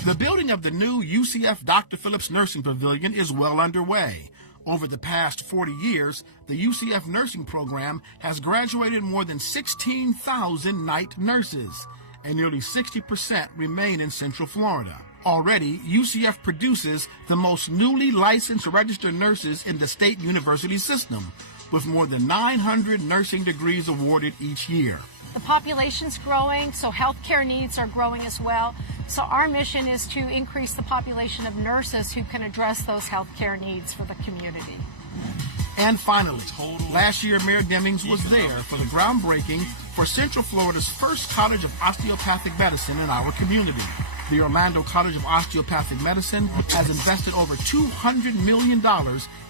The building of the new UCF Dr. Phillips Nursing Pavilion is well underway. Over the past 40 years, the UCF nursing program has graduated more than 16,000 night nurses, and nearly 60% remain in Central Florida. Already, UCF produces the most newly licensed registered nurses in the state university system, with more than 900 nursing degrees awarded each year. The population's growing, so healthcare needs are growing as well. So our mission is to increase the population of nurses who can address those healthcare needs for the community. And finally, last year Mayor Demings was there for the groundbreaking for Central Florida's first College of Osteopathic Medicine in our community. The Orlando College of Osteopathic Medicine has invested over $200 million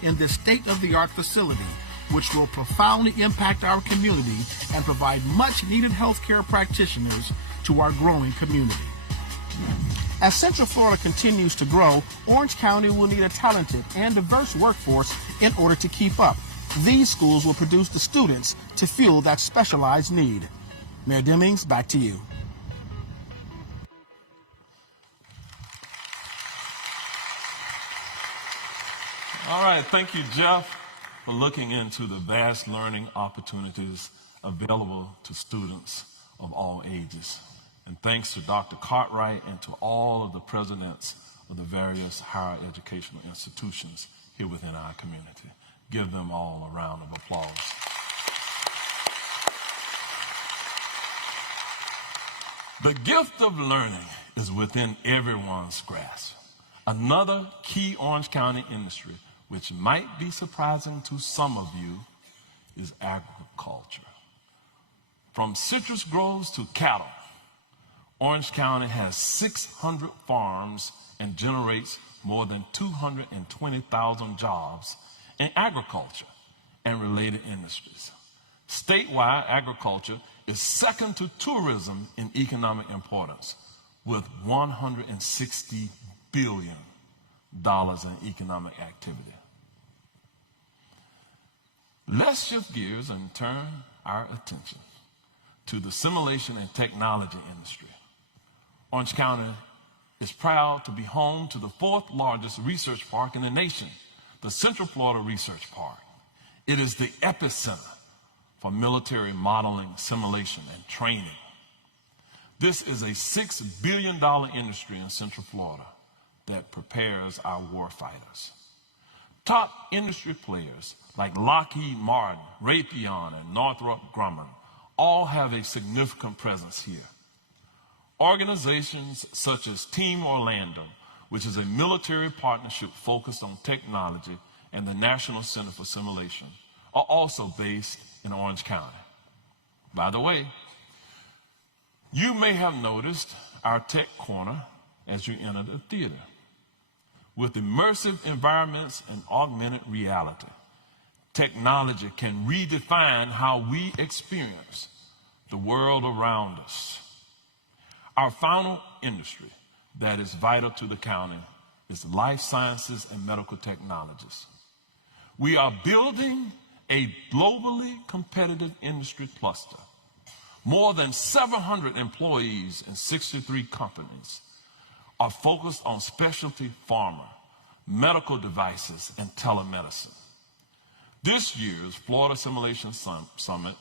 in this state-of-the-art facility, which will profoundly impact our community and provide much-needed healthcare practitioners to our growing community. As Central Florida continues to grow, Orange County will need a talented and diverse workforce in order to keep up. These schools will produce the students to fuel that specialized need. Mayor Demings, back to you. All right, thank you, Jeff, for looking into the vast learning opportunities available to students of all ages. And thanks to Dr. Cartwright and to all of the presidents of the various higher educational institutions here within our community. Give them all a round of applause. The gift of learning is within everyone's grasp. Another key Orange County industry, which might be surprising to some of you, is agriculture. From citrus groves to cattle, Orange County has 600 farms and generates more than 220,000 jobs in agriculture and related industries. Statewide, agriculture is second to tourism in economic importance, with $160 billion in economic activity. Let's shift gears and turn our attention to the simulation and technology industry. Orange County is proud to be home to the fourth largest research park in the nation, the Central Florida Research Park. It is the epicenter for military modeling, simulation, and training. This is a $6 billion industry in Central Florida that prepares our warfighters. Top industry players like Lockheed Martin, Raytheon, and Northrop Grumman all have a significant presence here. Organizations such as Team Orlando, which is a military partnership focused on technology, and the National Center for Simulation are also based in Orange County. By the way, you may have noticed our tech corner as you enter the theater. With immersive environments and augmented reality, technology can redefine how we experience the world around us. Our final industry that is vital to the county is life sciences and medical technologies. We are building a globally competitive industry cluster. More than 700 employees in 63 companies are focused on specialty pharma, medical devices, and telemedicine. This year's Florida Simulation Summit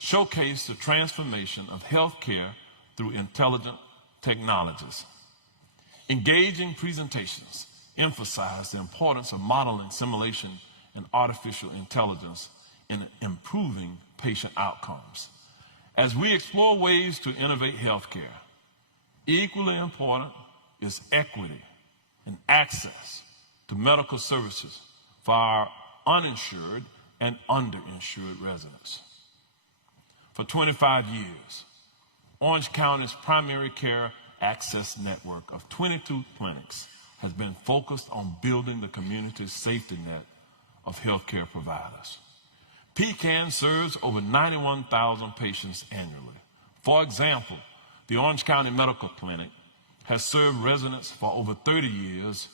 showcased the transformation of healthcare through intelligent technologies. Engaging presentations emphasize the importance of modeling, simulation, and artificial intelligence in improving patient outcomes. As we explore ways to innovate healthcare, equally important is equity and access to medical services for our uninsured and underinsured residents. For 25 years, Orange County's primary care access network of 22 clinics has been focused on building the community's safety net of healthcare providers. PCAN serves over 91,000 patients annually. For example, the Orange County Medical Clinic has served residents for over 30 years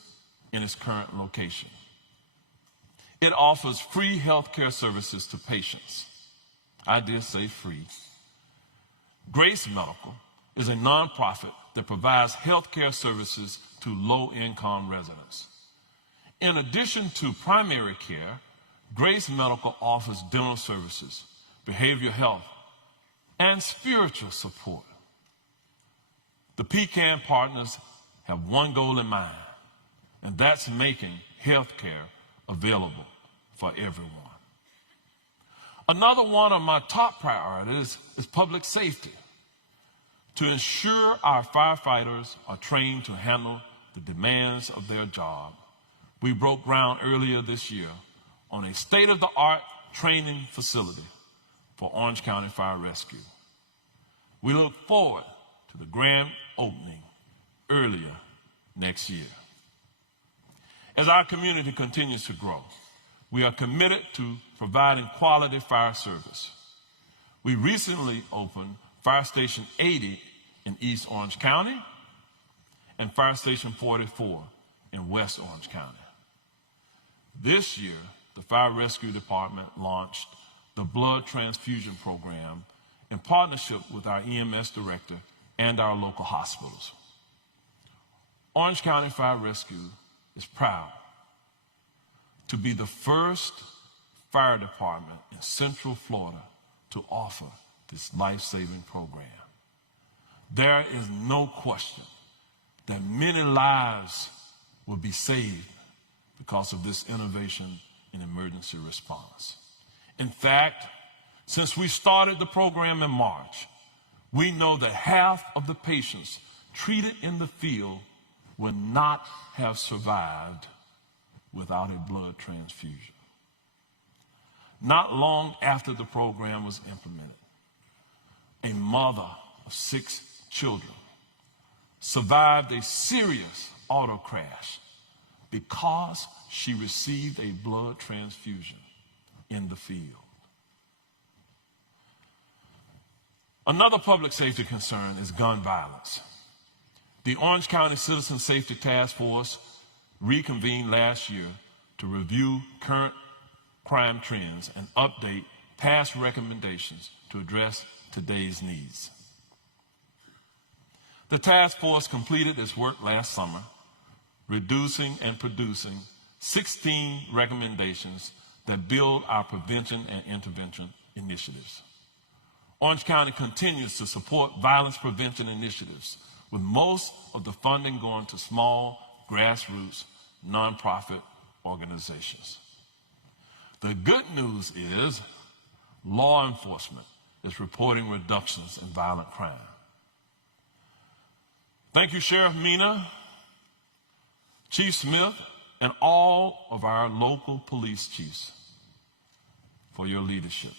in its current location. It offers free healthcare services to patients. I did say free. Grace Medical is a nonprofit that provides healthcare services to low-income residents. In addition to primary care, Grace Medical offers dental services, behavioral health, and spiritual support. The PCAN partners have one goal in mind, and that's making health care available for everyone. Another one of my top priorities is public safety. To ensure our firefighters are trained to handle the demands of their job, we broke ground earlier this year on a state-of-the-art training facility for Orange County Fire Rescue. We look forward to the grand opening earlier next year. As our community continues to grow, we are committed to providing quality fire service. We recently opened Fire Station 80 in East Orange County and Fire Station 44 in West Orange County. This year, the Fire Rescue Department launched the Blood Transfusion Program in partnership with our EMS director and our local hospitals. Orange County Fire Rescue is proud to be the first fire department in Central Florida to offer this life-saving program. There is no question that many lives will be saved because of this innovation in emergency response. In fact, since we started the program in March, we know that half of the patients treated in the field would not have survived without a blood transfusion. Not long after the program was implemented, a mother of 6 children survived a serious auto crash because she received a blood transfusion in the field. Another public safety concern is gun violence. The Orange County Citizen Safety Task Force reconvened last year to review current crime trends and update past recommendations to address today's needs. The task force completed its work last summer, reducing and producing 16 recommendations that build our prevention and intervention initiatives. Orange County continues to support violence prevention initiatives, with most of the funding going to small, grassroots, nonprofit organizations. The good news is law enforcement is reporting reductions in violent crime. Thank you, Sheriff Mina, Chief Smith, and all of our local police chiefs for your leadership.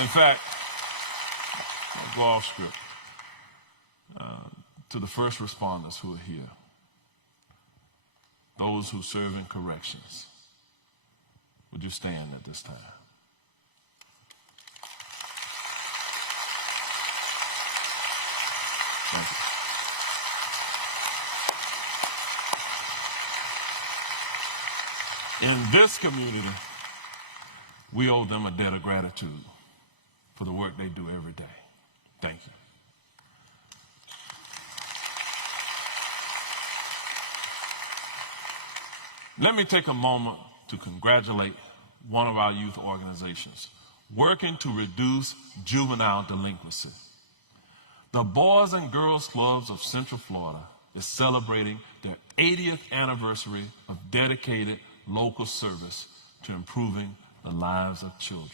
In fact, I'll go off script. To the first responders who are here, those who serve in corrections, would you stand at this time? Thank you. In this community, we owe them a debt of gratitude for the work they do every day. Thank you. Let me take a moment to congratulate one of our youth organizations working to reduce juvenile delinquency. The Boys and Girls Clubs of Central Florida is celebrating their 80th anniversary of dedicated local service to improving the lives of children.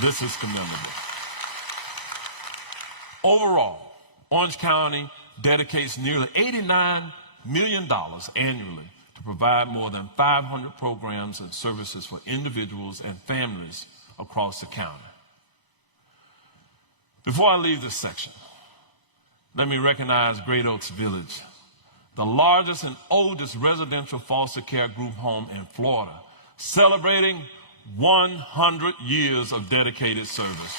This is commendable. Overall, Orange County dedicates nearly $89 million annually to provide more than 500 programs and services for individuals and families across the county. Before I leave this section, let me recognize Great Oaks Village, the largest and oldest residential foster care group home in Florida, celebrating 100 years of dedicated service.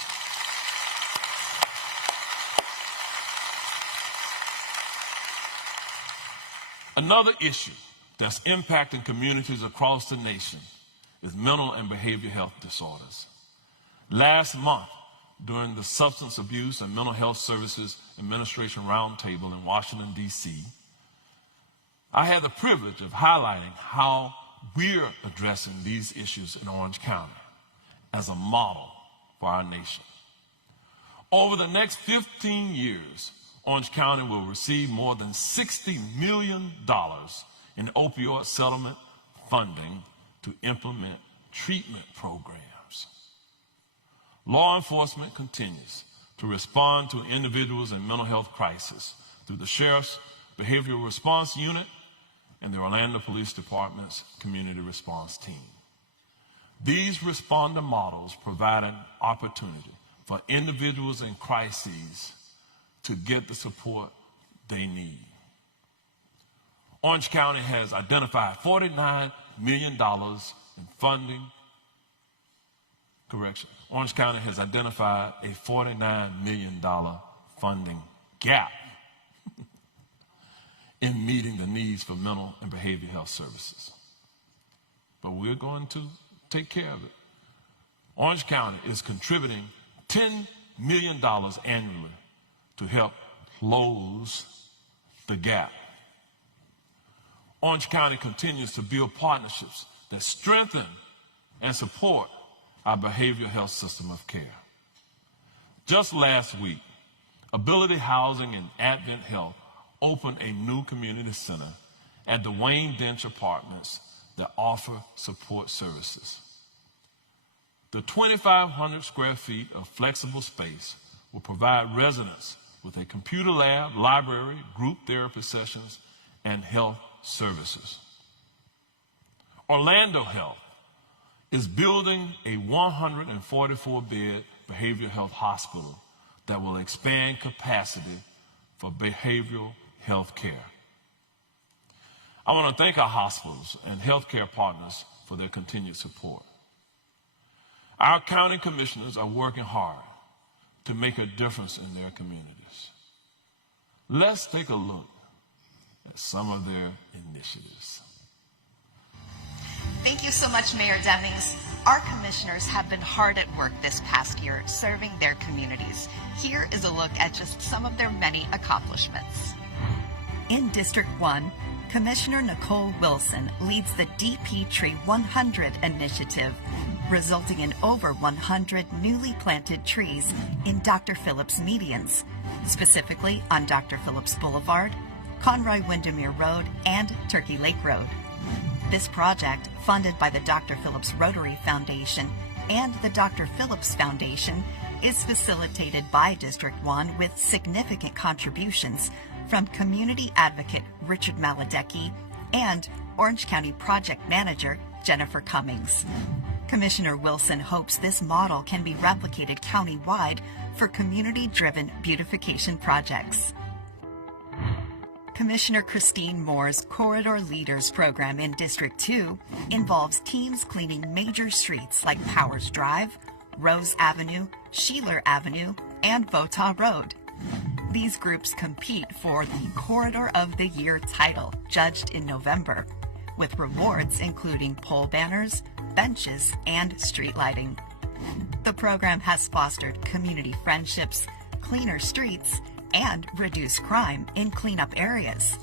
Another issue that's impacting communities across the nation is mental and behavioral health disorders. Last month, during the Substance Abuse and Mental Health Services Administration Roundtable in Washington, D.C., I had the privilege of highlighting how we're addressing these issues in Orange County as a model for our nation. Over the next 15 years, Orange County will receive more than $60 million in opioid settlement funding to implement treatment programs. Law enforcement continues to respond to individuals in mental health crisis through the Sheriff's Behavioral Response Unit and the Orlando Police Department's Community Response Team. These responder models provide an opportunity for individuals in crises to get the support they need. Orange County has identified $49 million in funding. Orange County has identified a $49 million funding gap in meeting the needs for mental and behavioral health services. But we're going to take care of it. Orange County is contributing $10 million annually to help close the gap. Orange County continues to build partnerships that strengthen and support our behavioral health system of care. Just last week, Ability Housing and Advent Health opened a new community center at the Wayne Dench Apartments that offer support services. The 2,500 square feet of flexible space will provide residents with a computer lab, library, group therapy sessions, and health services. Orlando Health is building a 144-bed behavioral health hospital that will expand capacity for behavioral health care. I want to thank our hospitals and healthcare partners for their continued support. Our county commissioners are working hard to make a difference in their communities. Let's take a look at some of their initiatives. Thank you so much, Mayor Demings. Our commissioners have been hard at work this past year serving their communities. Here is a look at just some of their many accomplishments. In District 1, Commissioner Nicole Wilson leads the DP Tree 100 initiative, resulting in over 100 newly planted trees in Dr. Phillips medians, specifically on Dr. Phillips Boulevard, Conroy Windermere Road, and Turkey Lake Road. This project, funded by the Dr. Phillips Rotary Foundation and the Dr. Phillips Foundation, is facilitated by District 1 with significant contributions from community advocate Richard Maladecki and Orange County Project Manager Jennifer Cummings. Commissioner Wilson hopes this model can be replicated countywide for community-driven beautification projects. Commissioner Christine Moore's Corridor Leaders program in District 2 involves teams cleaning major streets like Powers Drive, Rose Avenue, Sheeler Avenue, and Vaughton Road. These groups compete for the Corridor of the Year title, judged in November, with rewards including pole banners, benches, and street lighting. The program has fostered community friendships, cleaner streets, and reduce crime in cleanup areas.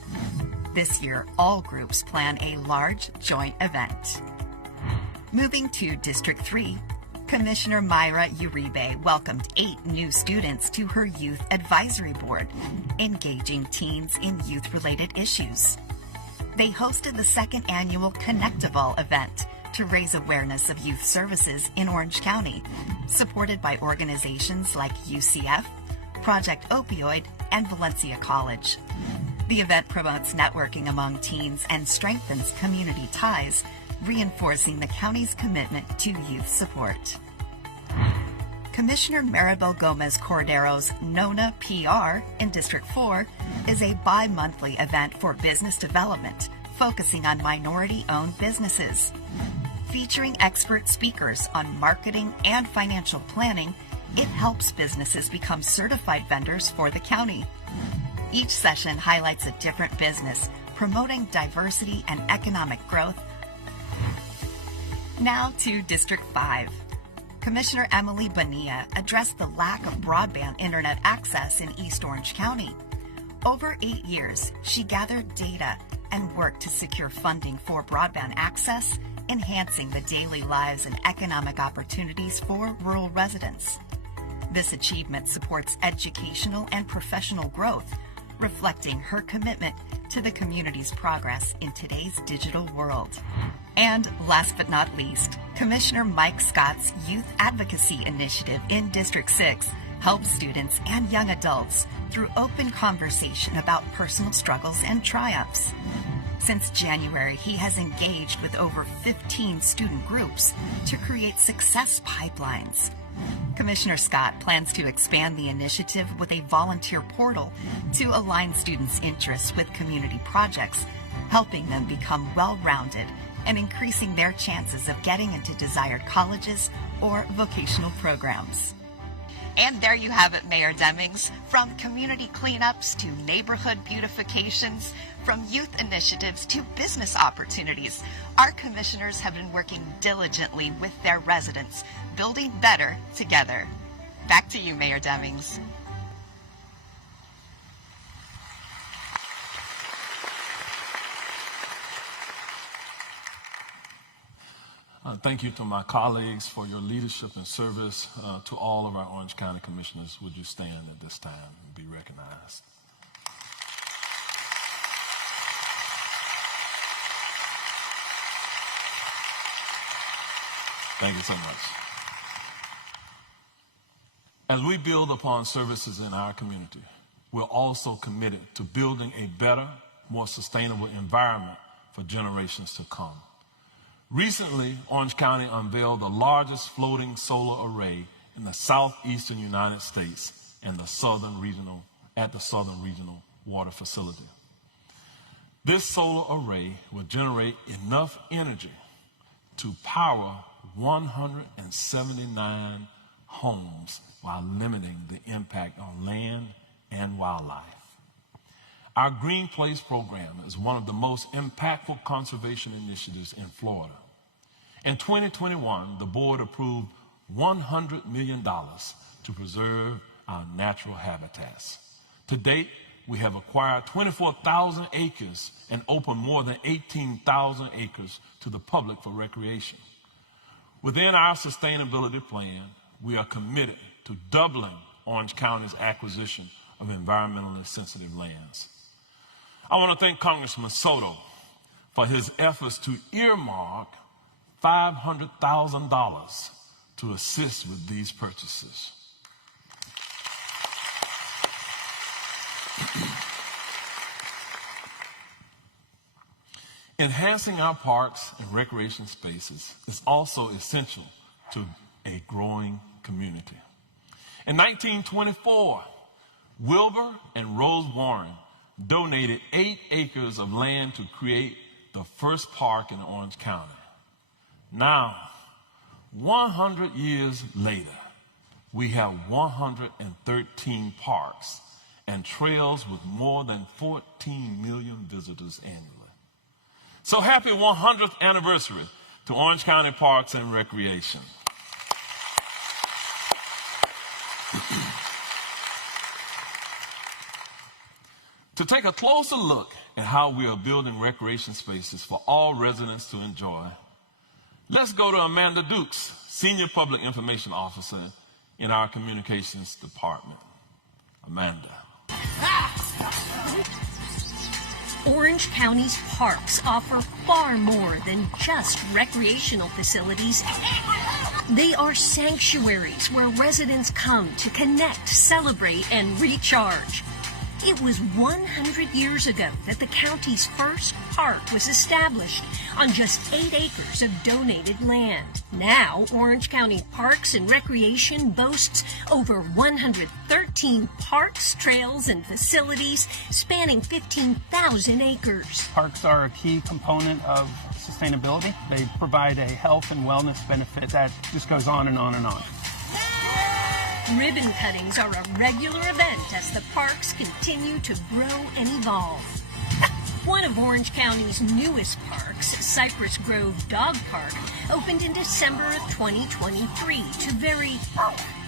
This year, all groups plan a large joint event. Moving to District 3, Commissioner Myra Uribe welcomed 8 new students to her Youth Advisory Board, engaging teens in youth-related issues. They hosted the 2nd annual Connectivall event to raise awareness of youth services in Orange County, supported by organizations like UCF, Project Opioid, and Valencia College. The event promotes networking among teens and strengthens community ties, reinforcing the county's commitment to youth support. Commissioner Maribel Gomez Cordero's NONA PR in District 4 is a bi-monthly event for business development, focusing on minority-owned businesses. Featuring expert speakers on marketing and financial planning, it helps businesses become certified vendors for the county. Each session highlights a different business, promoting diversity and economic growth. Now to District 5. Commissioner Emily Bonilla addressed the lack of broadband internet access in East Orange County. Over 8 years, she gathered data and worked to secure funding for broadband access, enhancing the daily lives and economic opportunities for rural residents. This achievement supports educational and professional growth, reflecting her commitment to the community's progress in today's digital world. And last but not least, Commissioner Mike Scott's Youth Advocacy Initiative in District 6 helps students and young adults through open conversation about personal struggles and triumphs. Since January, he has engaged with over 15 student groups to create success pipelines. Commissioner Scott plans to expand the initiative with a volunteer portal to align students' interests with community projects, helping them become well-rounded and increasing their chances of getting into desired colleges or vocational programs. And there you have it, Mayor Demings. From community cleanups to neighborhood beautifications, from youth initiatives to business opportunities, our commissioners have been working diligently with their residents, building better together. Back to you, Mayor Demings. Thank you to my colleagues for your leadership and service. To all of our Orange County Commissioners, would you stand at this time and be recognized? Thank you so much. As we build upon services in our community, we're also committed to building a better, more sustainable environment for generations to come. Recently, Orange County unveiled the largest floating solar array in the southeastern United States and at the Southern Regional Water Facility. This solar array will generate enough energy to power 179 homes while limiting the impact on land and wildlife. Our Green Place program is one of the most impactful conservation initiatives in Florida. In 2021, the board approved $100 million to preserve our natural habitats. To date, we have acquired 24,000 acres and opened more than 18,000 acres to the public for recreation. Within our sustainability plan, we are committed to doubling Orange County's acquisition of environmentally sensitive lands. I want to thank Congressman Soto for his efforts to earmark $500,000 to assist with these purchases. Enhancing our parks and recreation spaces is also essential to a growing community. In 1924, Wilbur and Rose Warren donated 8 acres of land to create the first park in Orange County. Now, 100 years later, we have 113 parks and trails with more than 14 million visitors annually. So happy 100th anniversary to Orange County Parks and Recreation. To take a closer look at how we are building recreation spaces for all residents to enjoy, let's go to Amanda Dukes, Senior Public Information Officer in our Communications Department. Amanda. Orange County's parks offer far more than just recreational facilities. They are sanctuaries where residents come to connect, celebrate, and recharge. It was 100 years ago that the county's first park was established on just 8 acres of donated land. Now, Orange County Parks and Recreation boasts over 113 parks, trails, and facilities spanning 15,000 acres. Parks are a key component of sustainability. They provide a health and wellness benefit that just goes on and on and on. Ribbon cuttings are a regular event as the parks continue to grow and evolve. One of Orange County's newest parks, Cypress Grove Dog Park, opened in December of 2023 to very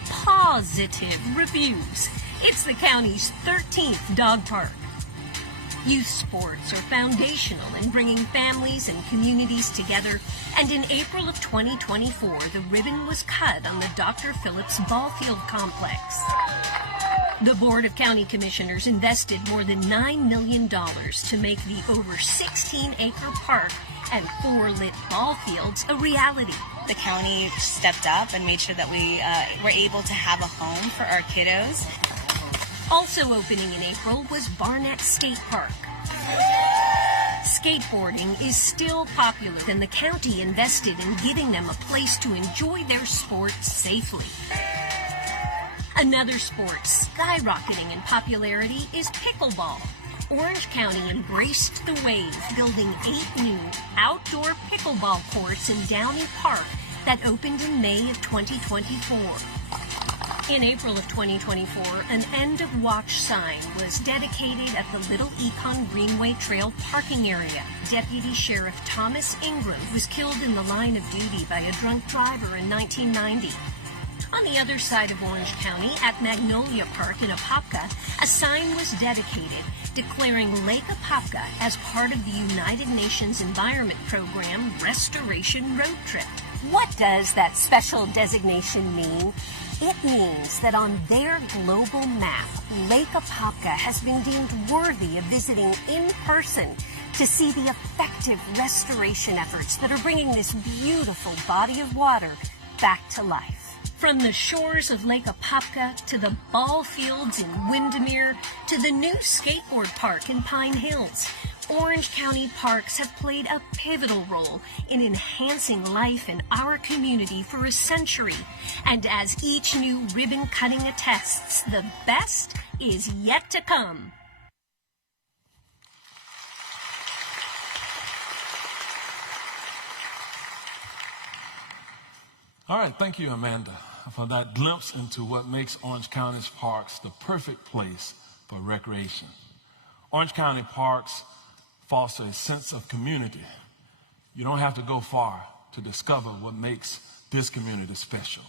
positive reviews. It's the county's 13th dog park. Youth sports are foundational in bringing families and communities together, and in April of 2024, the ribbon was cut on the Dr. Phillips Ballfield Complex. The Board of County Commissioners invested more than $9 million to make the over 16-acre park and 4 lit ball fields a reality. The county stepped up and made sure that we were able to have a home for our kiddos. Also opening in April was Barnett Skate Park. Skateboarding is still popular, and the county invested in giving them a place to enjoy their sport safely. Another sport skyrocketing in popularity is pickleball. Orange County embraced the wave, building 8 new outdoor pickleball courts in Downey Park that opened in May of 2024. In April of 2024, an end-of-watch sign was dedicated at the Little Econ Greenway Trail parking area. Deputy Sheriff Thomas Ingram was killed in the line of duty by a drunk driver in 1990. On the other side of Orange County, at Magnolia Park in Apopka, a sign was dedicated declaring Lake Apopka as part of the United Nations Environment Program Restoration Road Trip. What does that special designation mean? It means that on their global map, Lake Apopka has been deemed worthy of visiting in person to see the effective restoration efforts that are bringing this beautiful body of water back to life. From the shores of Lake Apopka to the ball fields in Windermere to the new skateboard park in Pine Hills, Orange County parks have played a pivotal role in enhancing life in our community for a century. And as each new ribbon cutting attests, the best is yet to come. All right, thank you, Amanda, for that glimpse into what makes Orange County's parks the perfect place for recreation. Orange County parks foster a sense of community. You don't have to go far to discover what makes this community special.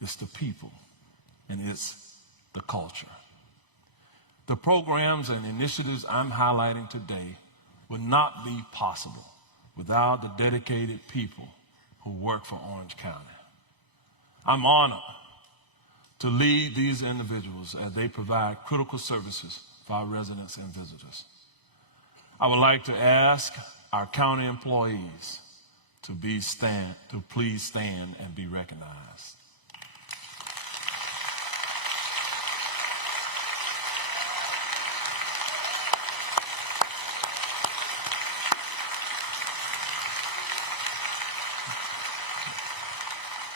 It's the people, and it's the culture. The programs and initiatives I'm highlighting today would not be possible without the dedicated people who work for Orange County. I'm honored to lead these individuals as they provide critical services for our residents and visitors. I would like to ask our county employees to please stand and be recognized.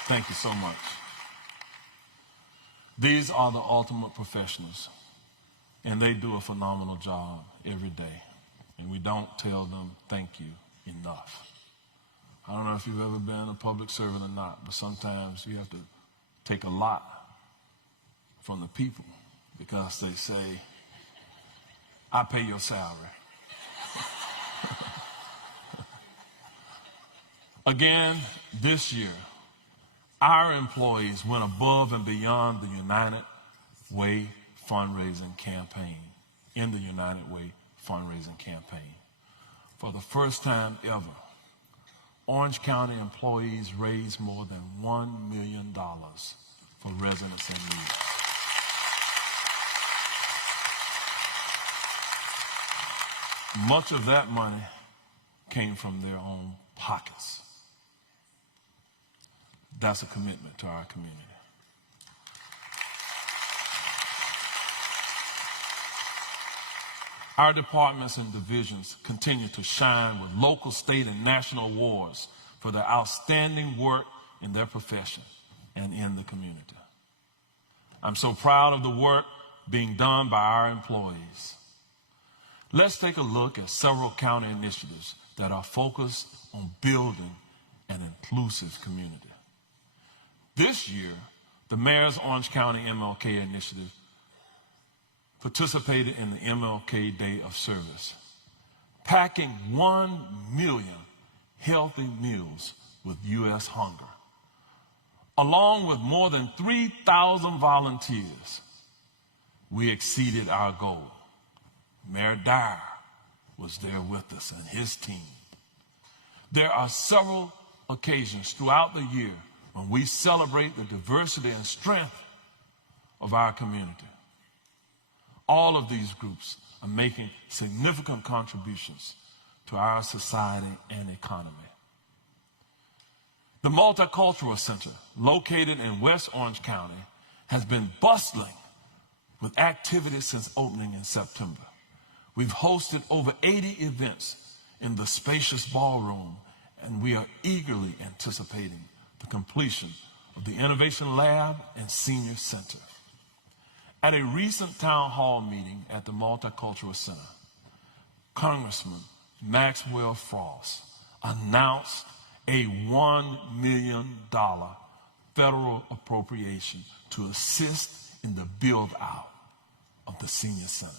Thank you so much. These are the ultimate professionals, and they do a phenomenal job every day, and we don't tell them thank you enough. I don't know if you've ever been a public servant or not, but sometimes you have to take a lot from the people because they say, I pay your salary. Again, this year, our employees went above and beyond the United Way fundraising campaign, in the United Way fundraising campaign. For the first time ever, Orange County employees raised more than $1 million for residents in need. Much of that money came from their own pockets. That's a commitment to our community. Our departments and divisions continue to shine with local, state, and national awards for their outstanding work in their profession and in the community. I'm so proud of the work being done by our employees. Let's take a look at several county initiatives that are focused on building an inclusive community. This year, the Mayor's Orange County MLK Initiative participated in the MLK Day of Service, packing 1 million healthy meals with U.S. hunger. Along with more than 3,000 volunteers, we exceeded our goal. Mayor Dyer was there with us and his team. There are several occasions throughout the year when we celebrate the diversity and strength of our community. All of these groups are making significant contributions to our society and economy. The Multicultural Center, located in West Orange County, has been bustling with activity since opening in September. We've hosted over 80 events in the spacious ballroom, and we are eagerly anticipating the completion of the Innovation Lab and Senior Center. At a recent town hall meeting at the Multicultural Center, Congressman Maxwell Frost announced a $1 million federal appropriation to assist in the build-out of the Senior Center.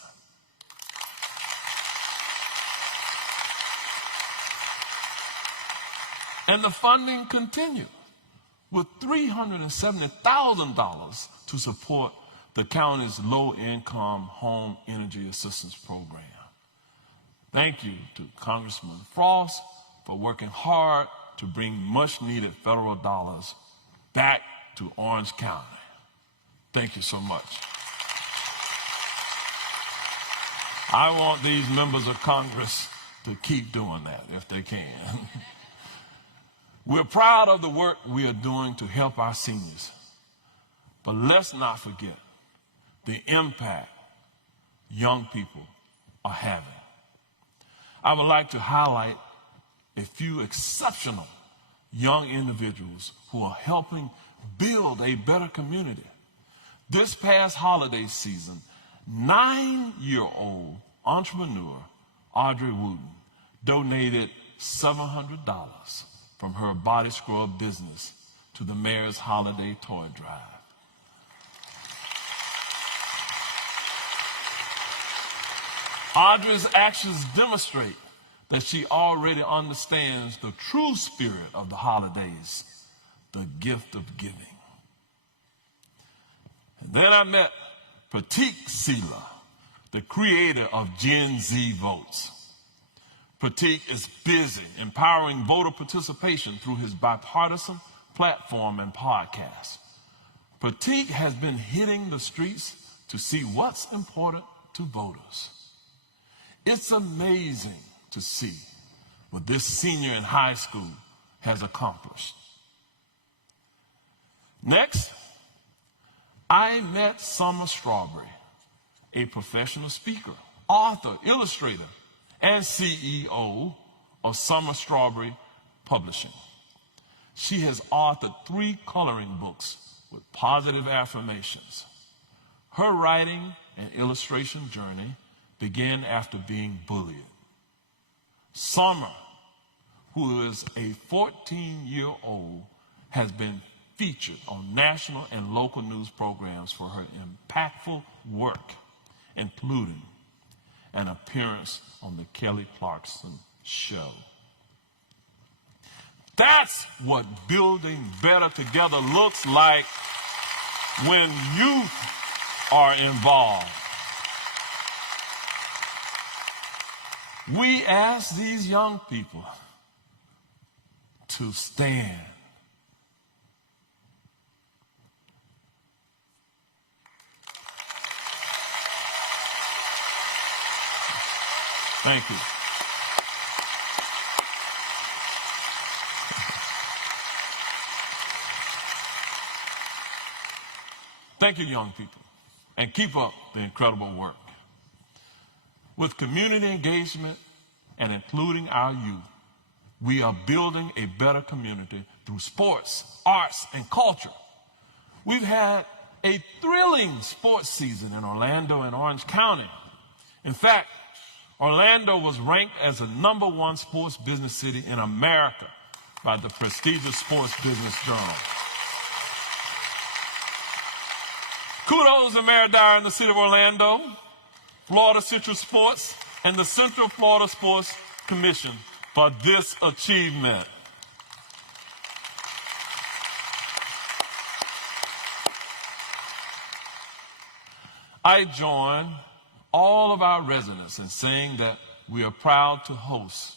And the funding continued with $370,000 to support the county's low-income home energy assistance program. Thank you to Congressman Frost for working hard to bring much-needed federal dollars back to Orange County. Thank you so much. I want these members of Congress to keep doing that if they can. We're proud of the work we are doing to help our seniors, but let's not forget the impact young people are having. I would like to highlight a few exceptional young individuals who are helping build a better community. This past holiday season, 9-year-old entrepreneur Audrey Wooten donated $700 from her body scrub business to the mayor's holiday toy drive. Audrey's actions demonstrate that she already understands the true spirit of the holidays, the gift of giving. And then I met Pratik Sela, the creator of Gen Z Votes. Pratik is busy empowering voter participation through his bipartisan platform and podcast. Pratik has been hitting the streets to see what's important to voters. It's amazing to see what this senior in high school has accomplished. Next, I met Summer Strawberry, a professional speaker, author, illustrator, and CEO of Summer Strawberry Publishing. She has authored 3 coloring books with positive affirmations. Her writing and illustration journey began after being bullied. Summer, who is a 14-year-old, has been featured on national and local news programs for her impactful work, including an appearance on the Kelly Clarkson Show. That's what building better together looks like when youth are involved. We ask these young people to stand. Thank you. Thank you, young people, and keep up the incredible work. With community engagement and including our youth, we are building a better community through sports, arts, and culture. We've had a thrilling sports season in Orlando and Orange County. In fact, Orlando was ranked as the #1 sports business city in America by the prestigious Sports Business Journal. Kudos to Mayor Dyer and the City of Orlando, Florida Central Sports, and the Central Florida Sports Commission for this achievement. I join all of our residents in saying that we were proud to host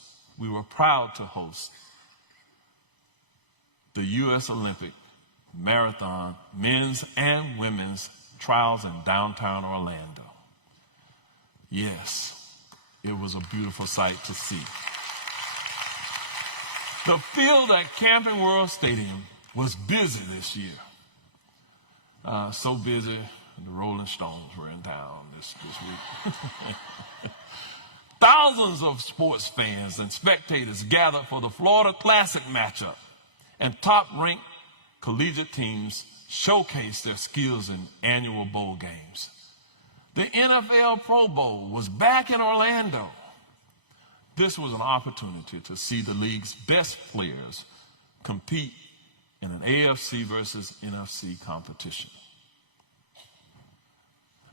the U.S. Olympic Marathon men's and women's trials in downtown Orlando. Yes, it was a beautiful sight to see. The field at Camping World Stadium was busy this year. So busy, the Rolling Stones were in town this week. Thousands of sports fans and spectators gathered for the Florida Classic matchup, and top-ranked collegiate teams showcased their skills in annual bowl games. The NFL Pro Bowl was back in Orlando. This was an opportunity to see the league's best players compete in an AFC versus NFC competition.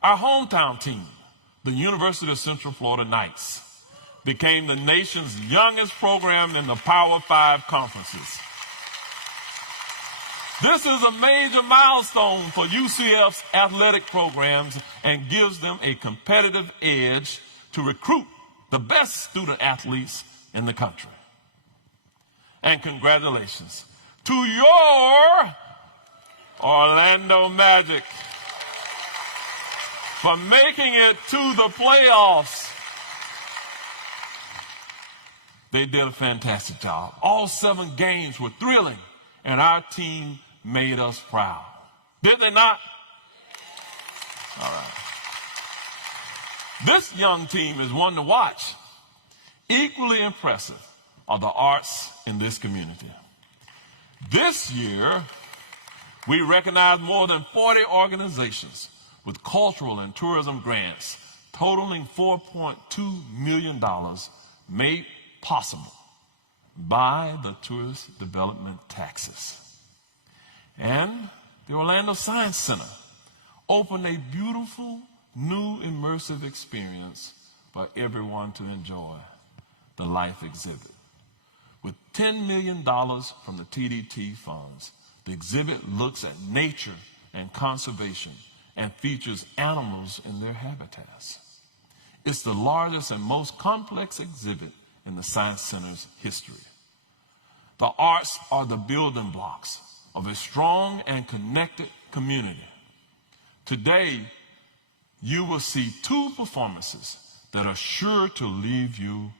Our hometown team, the University of Central Florida Knights, became the nation's youngest program in the Power 5 conferences. This is a major milestone for UCF's athletic programs and gives them a competitive edge to recruit the best student athletes in the country. And congratulations to your Orlando Magic for making it to the playoffs. They did a fantastic job. All 7 games were thrilling, and our team made us proud. Did they not? All right. This young team is one to watch. Equally impressive are the arts in this community. This year, we recognized more than 40 organizations with cultural and tourism grants totaling $4.2 million made possible by the tourist development taxes. And the Orlando Science Center opened a beautiful new immersive experience for everyone to enjoy, the Life exhibit. With $10 million from the TDT funds, the exhibit looks at nature and conservation and features animals in their habitats. It's the largest and most complex exhibit in the Science Center's history. The arts are the building blocks of a strong and connected community. Today, you will see 2 performances that are sure to leave you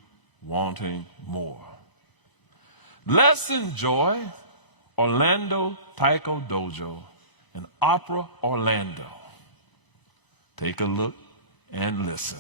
wanting more. Let's enjoy Orlando Taiko Dojo and Opera Orlando. Take a look and listen.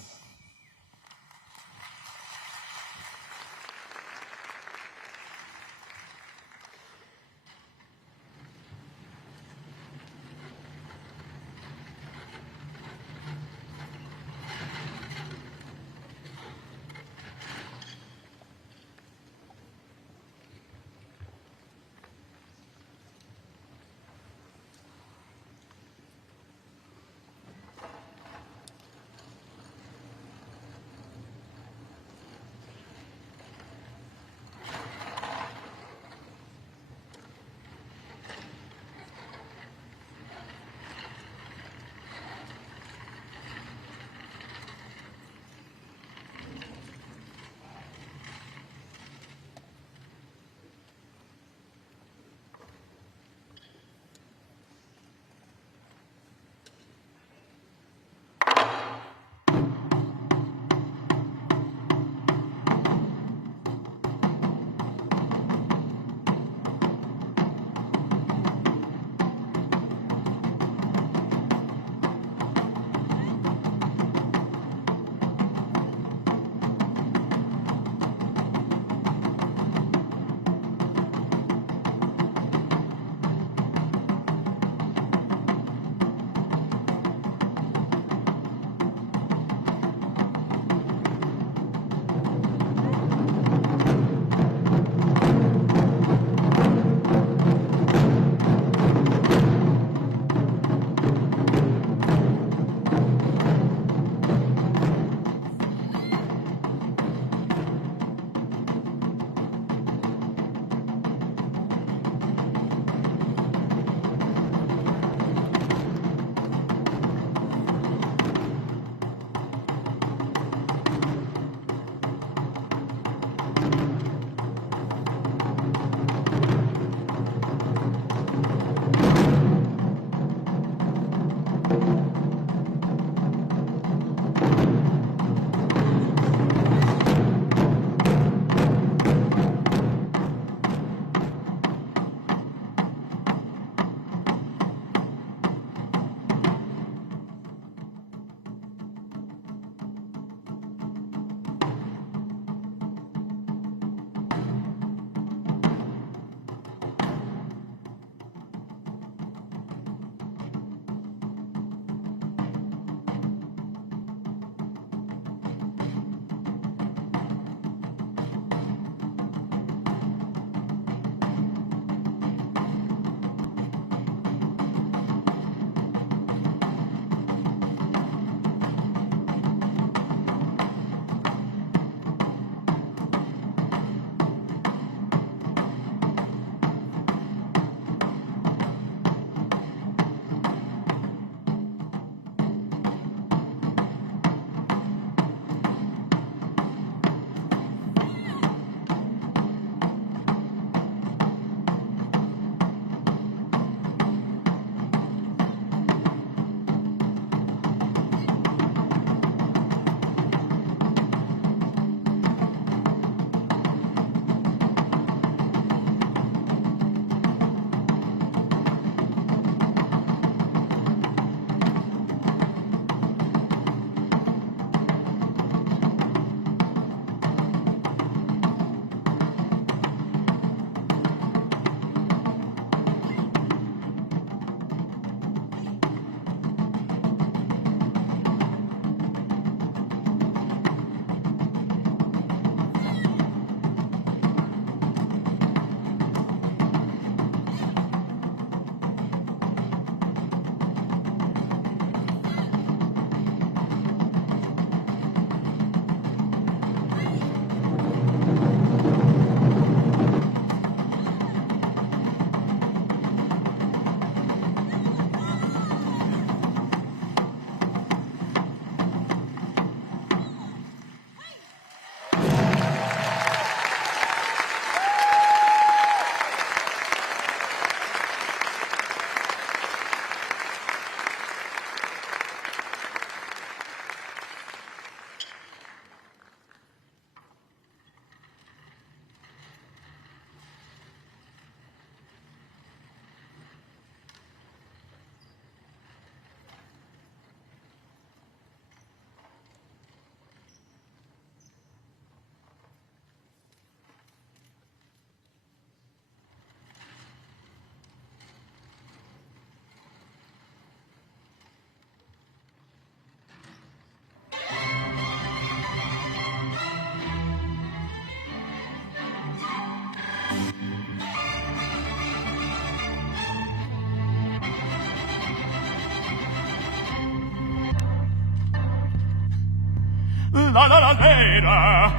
la la la nera,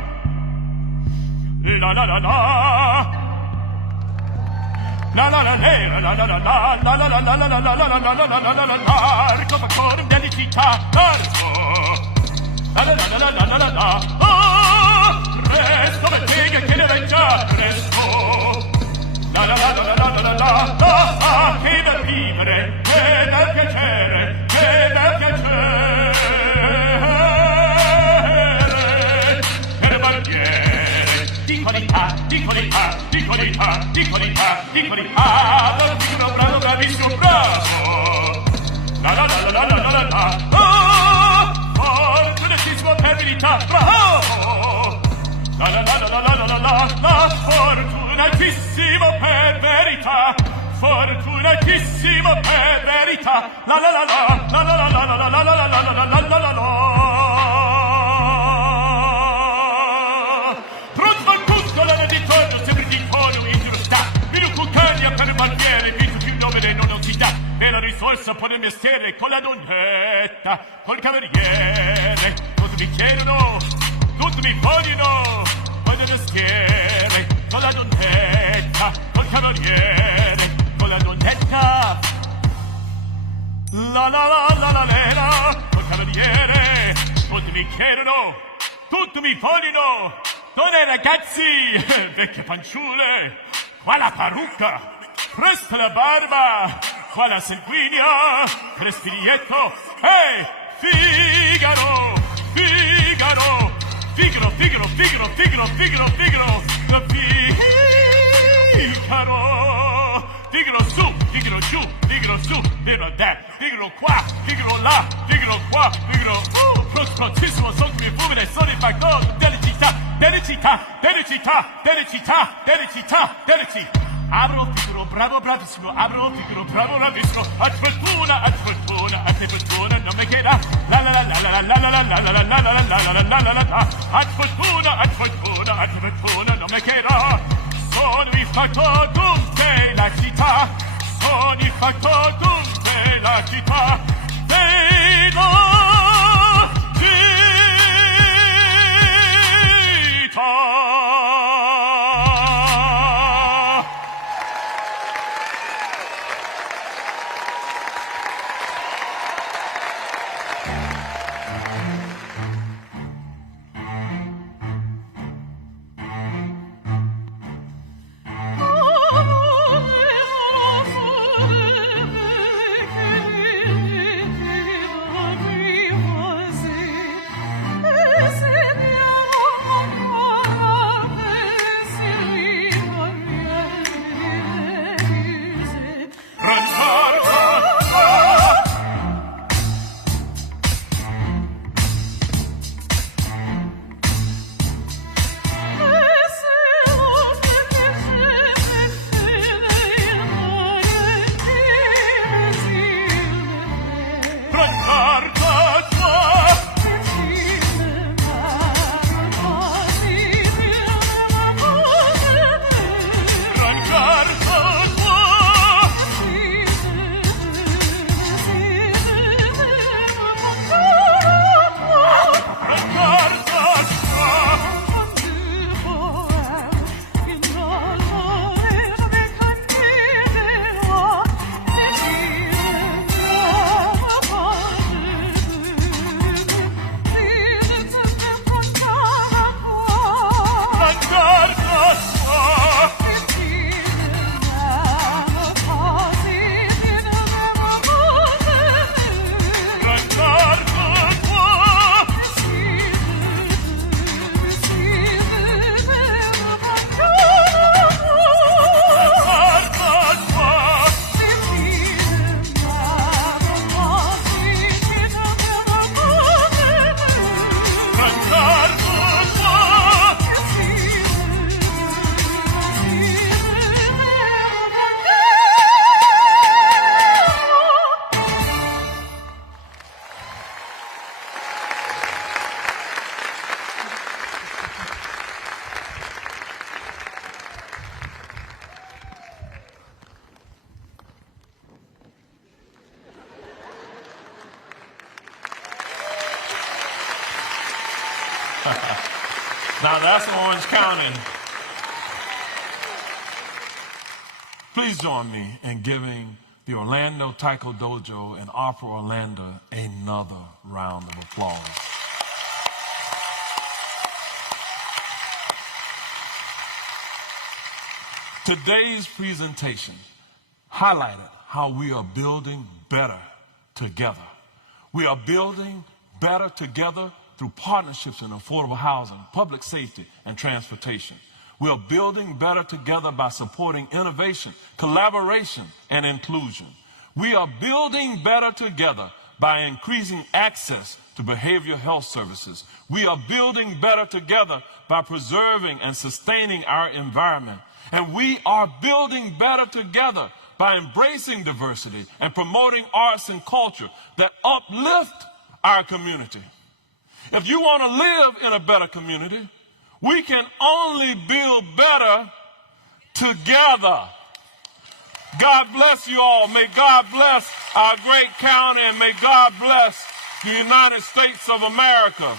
la la la la, la la la nera, la la la la, la la la la la la la la la la la la la la, ricofacorum delicita, narco, la la la la la la la la, oh, resto bettega che ne vengia, resto, la la la la la la la la la, che da vivere, che da piacere, che da piacere, per barbiere, di qualità, di qualità, di qualità, di qualità, di qualità, bravo, bravo, bravissimo, bravo, la la la la la la la la, oh, fortunatissimo per verità, bravo, la la la la la la la la la, fortunatissimo per verità, fortunatissimo per verità, la la la la la la la la la la la la la la la la la la. Pronto al punto la ritorno sempre di tono ingiusta, meno cuccagna per barbiere, visto più nome non si dà, e la risorsa pone il mestiere con la donnetta, col cameriere, tutti mi chiedono, tutti mi vogliono, voglio il mestiere, con la donnetta, col cameriere, con la donnetta, la la la la la nera, col cameriere, tutti mi chiedono, tutti mi vogliono, donne e ragazzi, vecchie fanciulle, qua la parrucca, presto la barba, qua la sanguigna, Crespilietto, Figaro, Figaro, Figaro, Figaro, Figaro, Figaro, Figaro, Figaro, Figaro, Figaro su, Figaro giù, Figaro su, Figaro da, Figaro qua, Figaro là, Figaro qua, Figaro, prontissimo, sono come fumine, sono in bagno, delicità, delicità, delicità, delicità, delicità, delicità. Abro Figaro, bravo, bravissimo, abro Figaro, bravo, bravissimo, a fortuna, non mi chieda, la la la la la la la la la la la la la la la la la, a fortuna, non mi chieda, sono il fatto dunque la città, sono il fatto dunque la città, vedo città. Oh, Now that's Orange County. Please join me in giving the Orlando Taiko Dojo and Opera Orlando another round of applause. Today's presentation highlighted how we are building better together. We are building better together through partnerships in affordable housing, public safety, and transportation. We are building better together by supporting innovation, collaboration, and inclusion. We are building better together by increasing access to behavioral health services. We are building better together by preserving and sustaining our environment. And we are building better together by embracing diversity and promoting arts and culture that uplift our community. If you want to live in a better community, we can only build better together. God bless you all. May God bless our great county, and may God bless the United States of America.